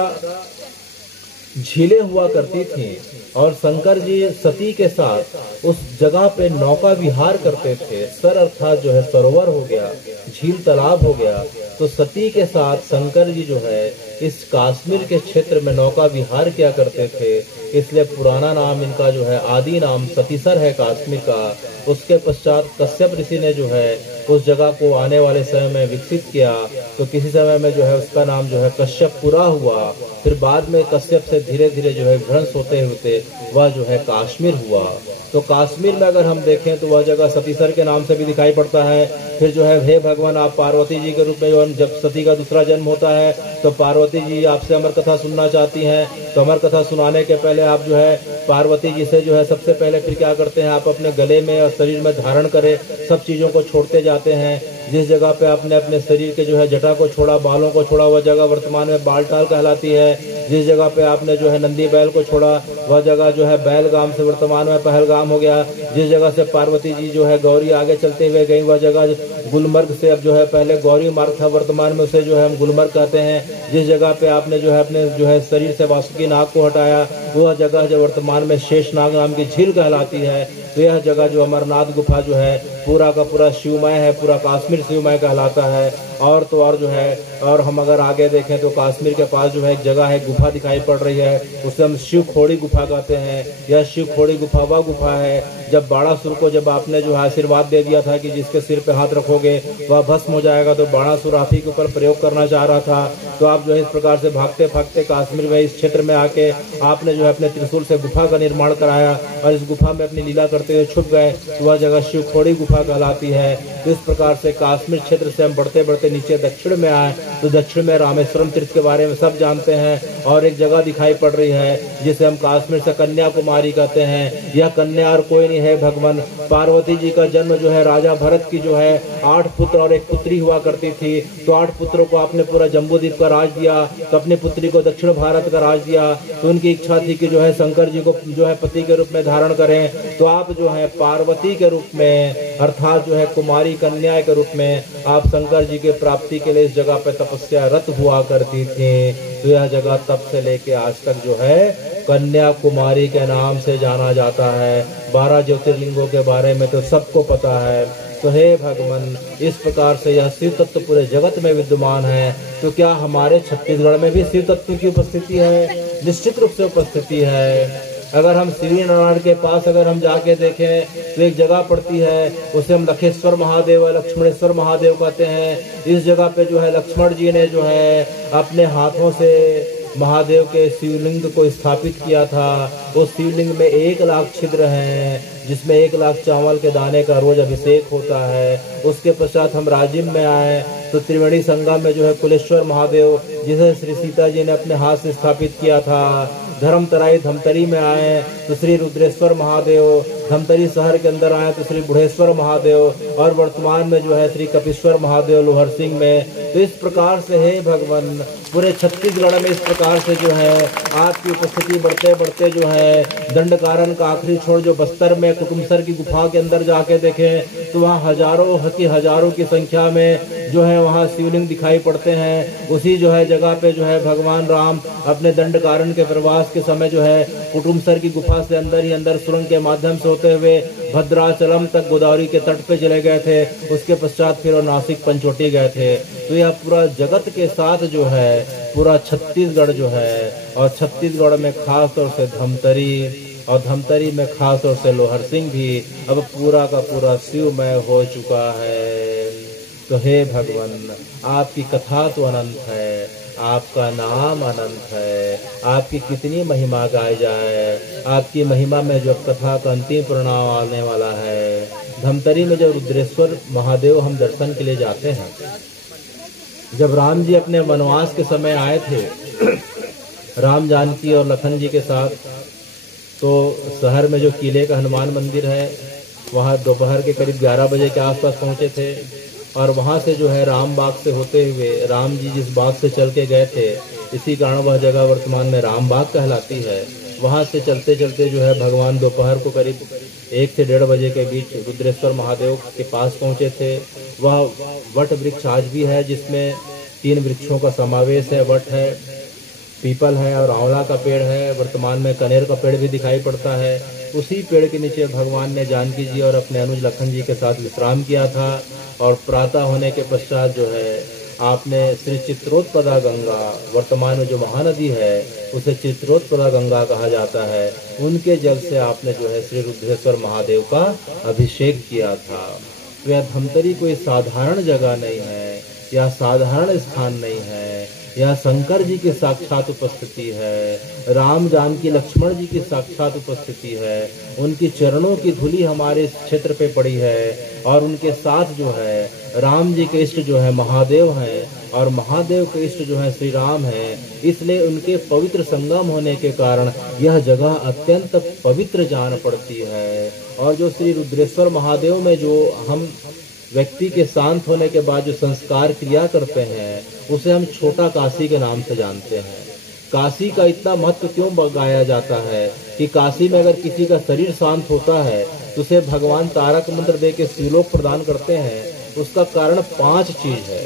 झीलें हुआ करती थी और शंकर जी सती के साथ उस जगह पे नौका विहार करते थे। सर अर्थात जो है सरोवर हो गया, झील तालाब हो गया, तो सती के साथ शंकर जी जो है इस कश्मीर के क्षेत्र में नौका विहार किया करते थे, इसलिए पुराना नाम इनका जो है आदि नाम सतीसर है कश्मीर का। उसके पश्चात कश्यप ऋषि ने जो है उस जगह को आने वाले समय में विकसित किया, तो किसी समय में जो है उसका नाम जो है कश्यपपुरा हुआ। फिर बाद में कश्यप से धीरे धीरे जो है भ्रंश होते होते वह जो है कश्मीर हुआ। तो कश्मीर में अगर हम देखें तो वह जगह सतीसर के नाम से भी दिखाई पड़ता है। फिर जो है हे भगवान, आप पार्वती जी के रूप में जब सती का दूसरा जन्म होता है तो पार्वती जी आपसे अमर कथा सुनना चाहती हैं, तो अमर कथा सुनाने के पहले आप जो है पार्वती जी से जो है सबसे पहले फिर क्या करते हैं, आप अपने गले में और शरीर में धारण करें, सब चीजों को छोड़ते जाते हैं। जिस जगह पे आपने अपने शरीर के जो है जटा को छोड़ा, बालों को छोड़ा, वह जगह वर्तमान में बालटाल कहलाती है। जिस जगह पे आपने जो है नंदी बैल को छोड़ा, वह जगह जो है बैलगाम से वर्तमान में पहलगाम हो गया। जिस जगह से पार्वती जी जो है गौरी आगे चलते हुए गई, वह जगह गुलमर्ग से अब जो है पहले गौरी मार्ग था, वर्तमान में उसे जो है हम गुलमर्ग कहते हैं। जिस जगह पे आपने जो है अपने जो है शरीर से वासुकी नाग को हटाया, वह जगह जो वर्तमान में शेषनाग नाम की झील कहलाती है। तो यह जगह जो अमरनाथ गुफा जो है पूरा का पूरा शिवमय है, पूरा कश्मीर शिवमय कहलाता है। और तो और जो है, और हम अगर आगे देखें तो कश्मीर के पास जो है एक जगह है गुफा दिखाई पड़ रही है, उसे हम शिव खोड़ी गुफा कहते हैं। यह शिव खोड़ी गुफा वह गुफा है जब बाणासुर को जब आपने जो आशीर्वाद दे दिया था कि जिसके सिर पे हाथ रखोगे वह भस्म हो जाएगा, तो बाणासुर आप ही के ऊपर प्रयोग करना चाह रहा था। तो आप जो है इस प्रकार से भागते भागते कश्मीर में इस क्षेत्र में आके आपने जो है अपने त्रिशूल से गुफा का निर्माण कराया और इस गुफा में अपनी लीला करते हुए छुप गए, तो वह जगह शिव खोड़ी गुफा कहलाती है। तो इस प्रकार से कश्मीर क्षेत्र से हम बढ़ते बढ़ते नीचे दक्षिण में आए, तो दक्षिण में रामेश्वरम तीर्थ के बारे में सब जानते हैं। और एक जगह दिखाई पड़ रही है जिसे हम कश्मीर से कन्याकुमारी कहते हैं। यह कन्या और कोई नहीं है, भगवान पार्वती जी का जन्म जो है राजा भरत की जो है 8 पुत्र और एक पुत्री हुआ करती थी। तो 8 पुत्रों को आपने पूरा जम्बूद्वीप का राज दिया, तो अपनी पुत्री को दक्षिण भारत का राज दिया। तो उनकी इच्छा थी कि जो है शंकर जी को जो है पति के रूप में धारण करें। तो आप जो है पार्वती के रूप में अर्थात जो है कुमारी कन्या के रूप में आप शंकर जी के प्राप्ति के लिए इस जगह पे तपस्या रत हुआ करती थी। तो यह जगह तब से लेके आज तक जो है कन्याकुमारी के नाम से जाना जाता है। 12 ज्योतिर्लिंगों के बारे में तो सबको पता है। तो हे भगवान, इस प्रकार से यह शिव तत्व पूरे जगत में विद्यमान है। तो क्या हमारे छत्तीसगढ़ में भी शिव तत्व की उपस्थिति है? निश्चित रूप से उपस्थिति है। अगर हम श्री नारायण के पास अगर हम जाके देखें तो एक जगह पड़ती है, उसे हम लखेश्वर महादेव लक्ष्मणेश्वर महादेव कहते हैं। इस जगह पे जो है लक्ष्मण जी ने जो है अपने हाथों से महादेव के शिवलिंग को स्थापित किया था। उस शिवलिंग में 1 लाख छिद्र हैं, जिसमें 1 लाख चावल के दाने का रोज अभिषेक होता है। उसके पश्चात हम राजिम में आए तो त्रिवेणी संगम में जो है कुलेश्वर महादेव, जिसे श्री सीता जी ने अपने हाथ से स्थापित किया था। धर्मतराई धमतरी में आए तो श्री रुद्रेश्वर महादेव, धमतरी शहर के अंदर आए तो श्री बुढ़ेश्वर महादेव, और वर्तमान में जो है श्री कपिश्वर महादेव लोहर सिंह में। तो इस प्रकार से है भगवान पूरे छत्तीसगढ़ में इस प्रकार से जो है आपकी उपस्थिति बढ़ते बढ़ते जो है दंडकारन का आखिरी छोर जो बस्तर में कुटुमसर की गुफा के अंदर जाके देखें तो वहाँ हजारों की संख्या में जो है वहाँ शिवलिंग दिखाई पड़ते हैं। उसी जो है जगह पे जो है भगवान राम अपने दंडकारन के प्रवास के समय जो है कुटुमसर की गुफा से अंदर ही अंदर सुरंग के माध्यम से होते हुए भद्राचलम तक गोदावरी के तट पे चले गए थे। उसके पश्चात फिर वो नासिक पंचोटी गए थे। तो यह पूरा जगत के साथ जो है पूरा छत्तीसगढ़ जो है, और छत्तीसगढ़ में खास तौर से धमतरी, और धमतरी में खास तौर से लोहर सिंह भी अब पूरा का पूरा शिवमय हो चुका है। तो हे भगवान, आपकी कथा तो अनंत है, आपका नाम अनंत है, आपकी कितनी महिमा गाई जाए। आपकी महिमा में जो कथा का अंतिम परिणाम आने वाला है। धमतरी में जब रुद्रेश्वर महादेव हम दर्शन के लिए जाते हैं, जब राम जी अपने वनवास के समय आए थे राम जानकी और लखन जी के साथ, तो शहर में जो किले का हनुमान मंदिर है वहाँ दोपहर के करीब 11 बजे के आसपास पहुँचे थे। और वहाँ से जो है राम बाग से होते हुए राम जी जिस बाग से चल के गए थे, इसी कारण वह जगह वर्तमान में राम बाग कहलाती है। वहाँ से चलते चलते जो है भगवान दोपहर को करीब 1 से 1:30 बजे के बीच रुद्रेश्वर महादेव के पास पहुँचे थे। वह वट वृक्ष आज भी है, जिसमें 3 वृक्षों का समावेश है। वट है, पीपल है और आंवला का पेड़ है। वर्तमान में कनेर का पेड़ भी दिखाई पड़ता है। उसी पेड़ के नीचे भगवान ने जानकी जी और अपने अनुज लखन जी के साथ विश्राम किया था। और प्रातः होने के पश्चात जो है आपने श्री चित्रोत्पदा गंगा, वर्तमान में जो महानदी है उसे चित्रोत्पदा गंगा कहा जाता है, उनके जल से आपने जो है श्री रुद्रेश्वर महादेव का अभिषेक किया था। तो यह धमतरी कोई साधारण जगह नहीं है, यह साधारण स्थान नहीं है, यह शंकर जी की साक्षात उपस्थिति है, राम जानकी लक्ष्मण जी की साक्षात उपस्थिति है। उनकी चरणों की धूलि हमारे इस क्षेत्र पे पड़ी है। और उनके साथ जो है राम जी के इष्ट जो है महादेव हैं, और महादेव के इष्ट जो है श्री राम हैं। इसलिए उनके पवित्र संगम होने के कारण यह जगह अत्यंत पवित्र जान पड़ती है। और जो श्री रुद्रेश्वर महादेव में जो हम व्यक्ति के शांत होने के बाद जो संस्कार क्रिया करते हैं, उसे हम छोटा काशी के नाम से जानते हैं। काशी का इतना महत्व क्यों गाया जाता है कि काशी में अगर किसी का शरीर शांत होता है तो उसे भगवान तारक मंत्र दे के शिवलोक प्रदान करते हैं। उसका कारण 5 चीज है।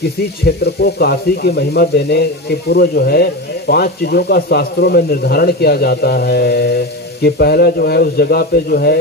किसी क्षेत्र को काशी की महिमा देने के पूर्व जो है 5 चीजों का शास्त्रों में निर्धारण किया जाता है कि पहला जो है उस जगह पे जो है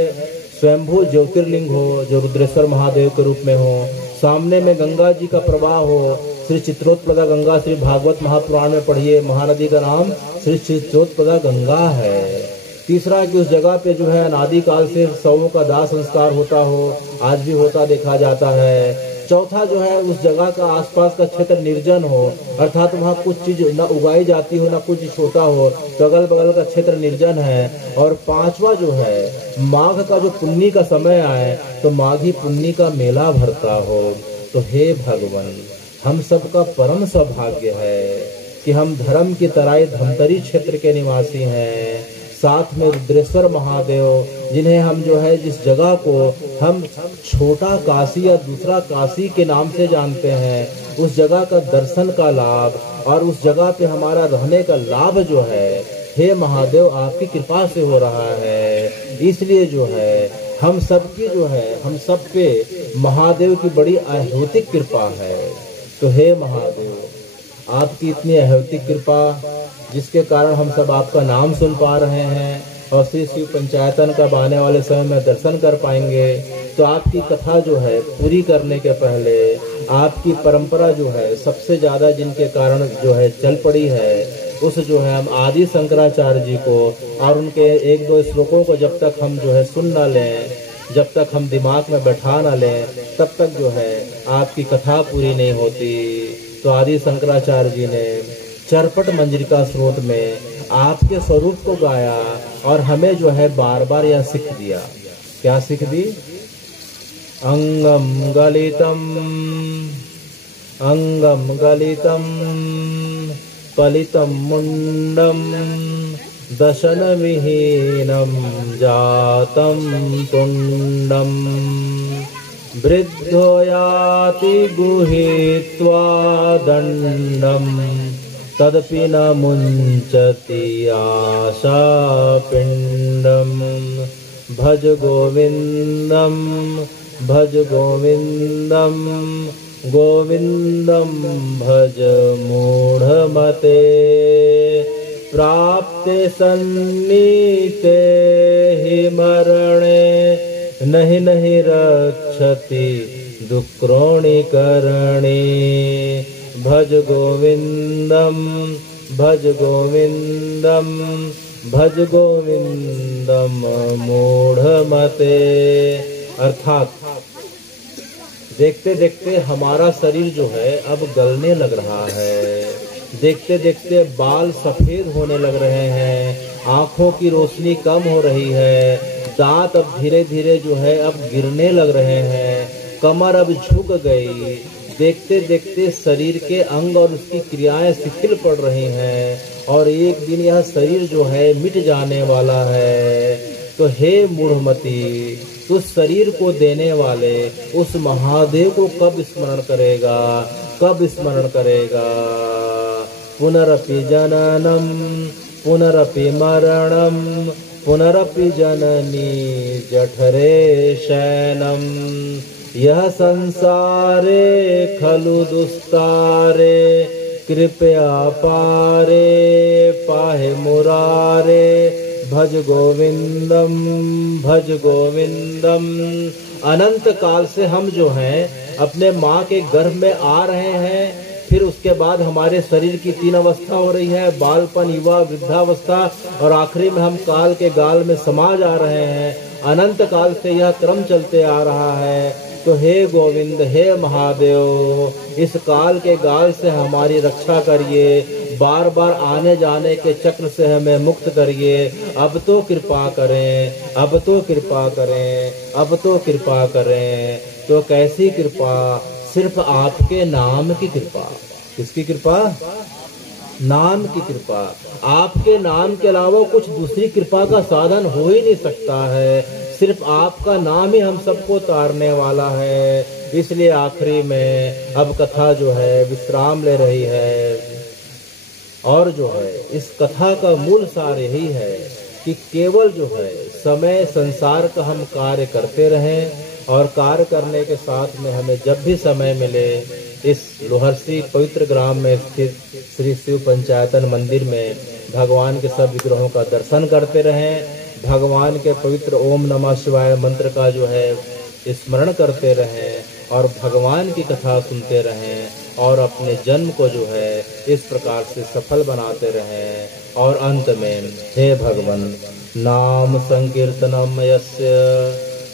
स्वयंभू ज्योतिर्लिंग हो, जो रुद्रेश्वर महादेव के रूप में हो। सामने में गंगा जी का प्रवाह हो, श्री चित्रोत्पदा गंगा, श्री भागवत महापुराण में पढ़िए, महानदी का नाम श्री चित्रोत्पदा गंगा है। तीसरा कि उस जगह पे जो है अनादि काल से शवों का दाह संस्कार होता हो, आज भी होता देखा जाता है। चौथा जो है उस जगह का आसपास का क्षेत्र निर्जन हो, अर्थात वहाँ कुछ चीज न उगाई जाती हो, न कुछ होता हो, तो अगल बगल का क्षेत्र निर्जन है। और पांचवा जो है माघ का जो पुन्नी का समय आए तो माघी पुन्नी का मेला भरता हो। तो हे भगवान, हम सबका परम सौभाग्य है कि हम धर्म की तराई धमतरी क्षेत्र के निवासी हैं, साथ में रुद्रेश्वर महादेव, जिन्हें हम जो है जिस जगह को हम छोटा काशी या दूसरा काशी के नाम से जानते हैं, उस जगह का दर्शन का लाभ और उस जगह पे हमारा रहने का लाभ जो है, हे महादेव आपकी कृपा से हो रहा है। इसलिए जो है हम सबकी जो है हम सब पे महादेव की बड़ी अहौतिक कृपा है। तो हे महादेव, आपकी इतनी अहौतिक कृपा जिसके कारण हम सब आपका नाम सुन पा रहे हैं और श्री शिव पंचायतन का आने वाले समय में दर्शन कर पाएंगे। तो आपकी कथा जो है पूरी करने के पहले आपकी परंपरा जो है सबसे ज्यादा जिनके कारण जो है चल पड़ी है, उस जो है हम आदि शंकराचार्य जी को और उनके एक दो श्लोकों को जब तक हम जो है सुन न लें, जब तक हम दिमाग में बैठा न लें, तब तक जो है आपकी कथा पूरी नहीं होती। तो आदि शंकराचार्य जी ने चरपट मंजरिका स्रोत में आपके स्वरूप को गाया और हमें जो है बार बार यह सीख दिया। क्या सीख दी? अंगम गलितम पलितम मुंडम दशन विहीनम जातम तुंडम वृद्धो याति गुहित्वा दंडम तदपि न मुंचति आशा पिंडम भज गोविंदम गोविंदम भज मूढ़मते प्राप्ते सन्नीते हि मरणे नहीं रक्षति दुक्रोणी करणी भज गोविंदम मूढ़मते। अर्थात देखते देखते हमारा शरीर जो है अब गलने लग रहा है, देखते देखते बाल सफेद होने लग रहे हैं, आंखों की रोशनी कम हो रही है, दांत अब धीरे धीरे जो है अब गिरने लग रहे हैं, कमर अब झुक गई। देखते देखते शरीर के अंग और उसकी क्रियाएं शिथिल पड़ रही हैं और एक दिन यह शरीर जो है मिट जाने वाला है। तो हे मूढ़मती, उस शरीर को देने वाले उस महादेव को कब स्मरण करेगा, कब स्मरण करेगा? पुनरपि जननम पुनरपि मरणम पुनरपि जननी जठरे शयनम यह संसारे खलु दुस्तारे कृपया पारे पाहे मुरारे भज गोविंदम। अनंत काल से हम जो हैं अपने माँ के गर्भ में आ रहे हैं, फिर उसके बाद हमारे शरीर की 3 अवस्था हो रही है, बालपन, युवा, वृद्धावस्था और आखिरी में हम काल के गाल में समा जा रहे हैं। अनंत काल से यह क्रम चलते आ रहा है। तो हे गोविंद, हे महादेव, इस काल के गाल से हमारी रक्षा करिए, बार बार आने जाने के चक्र से हमें मुक्त करिए। अब तो कृपा करें, अब तो कृपा करें, अब तो कृपा करें। तो कैसी कृपा? सिर्फ आपके नाम की कृपा। किसकी कृपा? नाम की कृपा। आपके नाम के अलावा कुछ दूसरी कृपा का साधन हो ही नहीं सकता है। सिर्फ आपका नाम ही हम सबको तारने वाला है। इसलिए आखिरी में अब कथा जो है विश्राम ले रही है और जो है इस कथा का मूल सार यही है कि केवल जो है समय संसार का हम कार्य करते रहें और कार्य करने के साथ में हमें जब भी समय मिले इस लोहरसी पवित्र ग्राम में स्थित श्री शिव पंचायतन मंदिर में भगवान के सब विग्रहों का दर्शन करते रहें, भगवान के पवित्र ओम नमः शिवाय मंत्र का जो है स्मरण करते रहें और भगवान की कथा सुनते रहें और अपने जन्म को जो है इस प्रकार से सफल बनाते रहें। और अंत में हे भगवान, नाम संकीर्तनम यस्य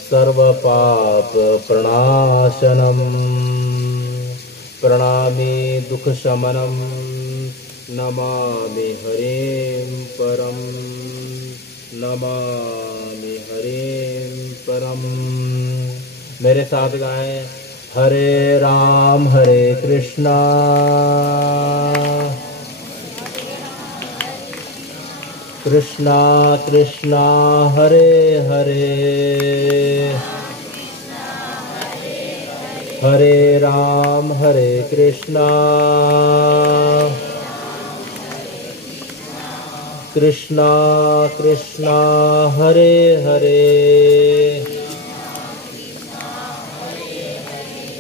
सर्व पाप प्रणाशनम प्रणामी दुख शमनम नमामि हरिं परम नमामि हरिं परम। मेरे साथ गाएं, हरे राम हरे कृष्णा कृष्णा कृष्णा हरे हरे हरे राम हरे कृष्णा कृष्णा कृष्णा हरे हरे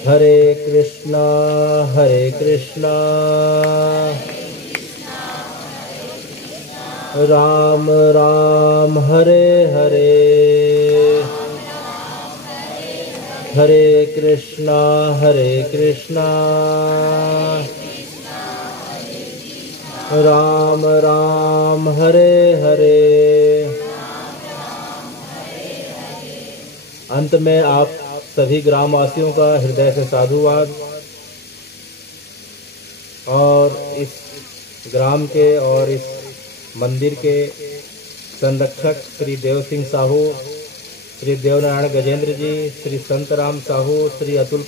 हरे कृष्णा राम राम हरे हरे हरे कृष्णा राम राम हरे हरे। अंत में आप सभी ग्रामवासियों का हृदय से साधुवाद। और इस ग्राम के और इस मंदिर के संरक्षक श्री देव सिंह साहू, श्री देवनारायण गजेंद्र जी, श्री संतराम साहू, श्री अतुल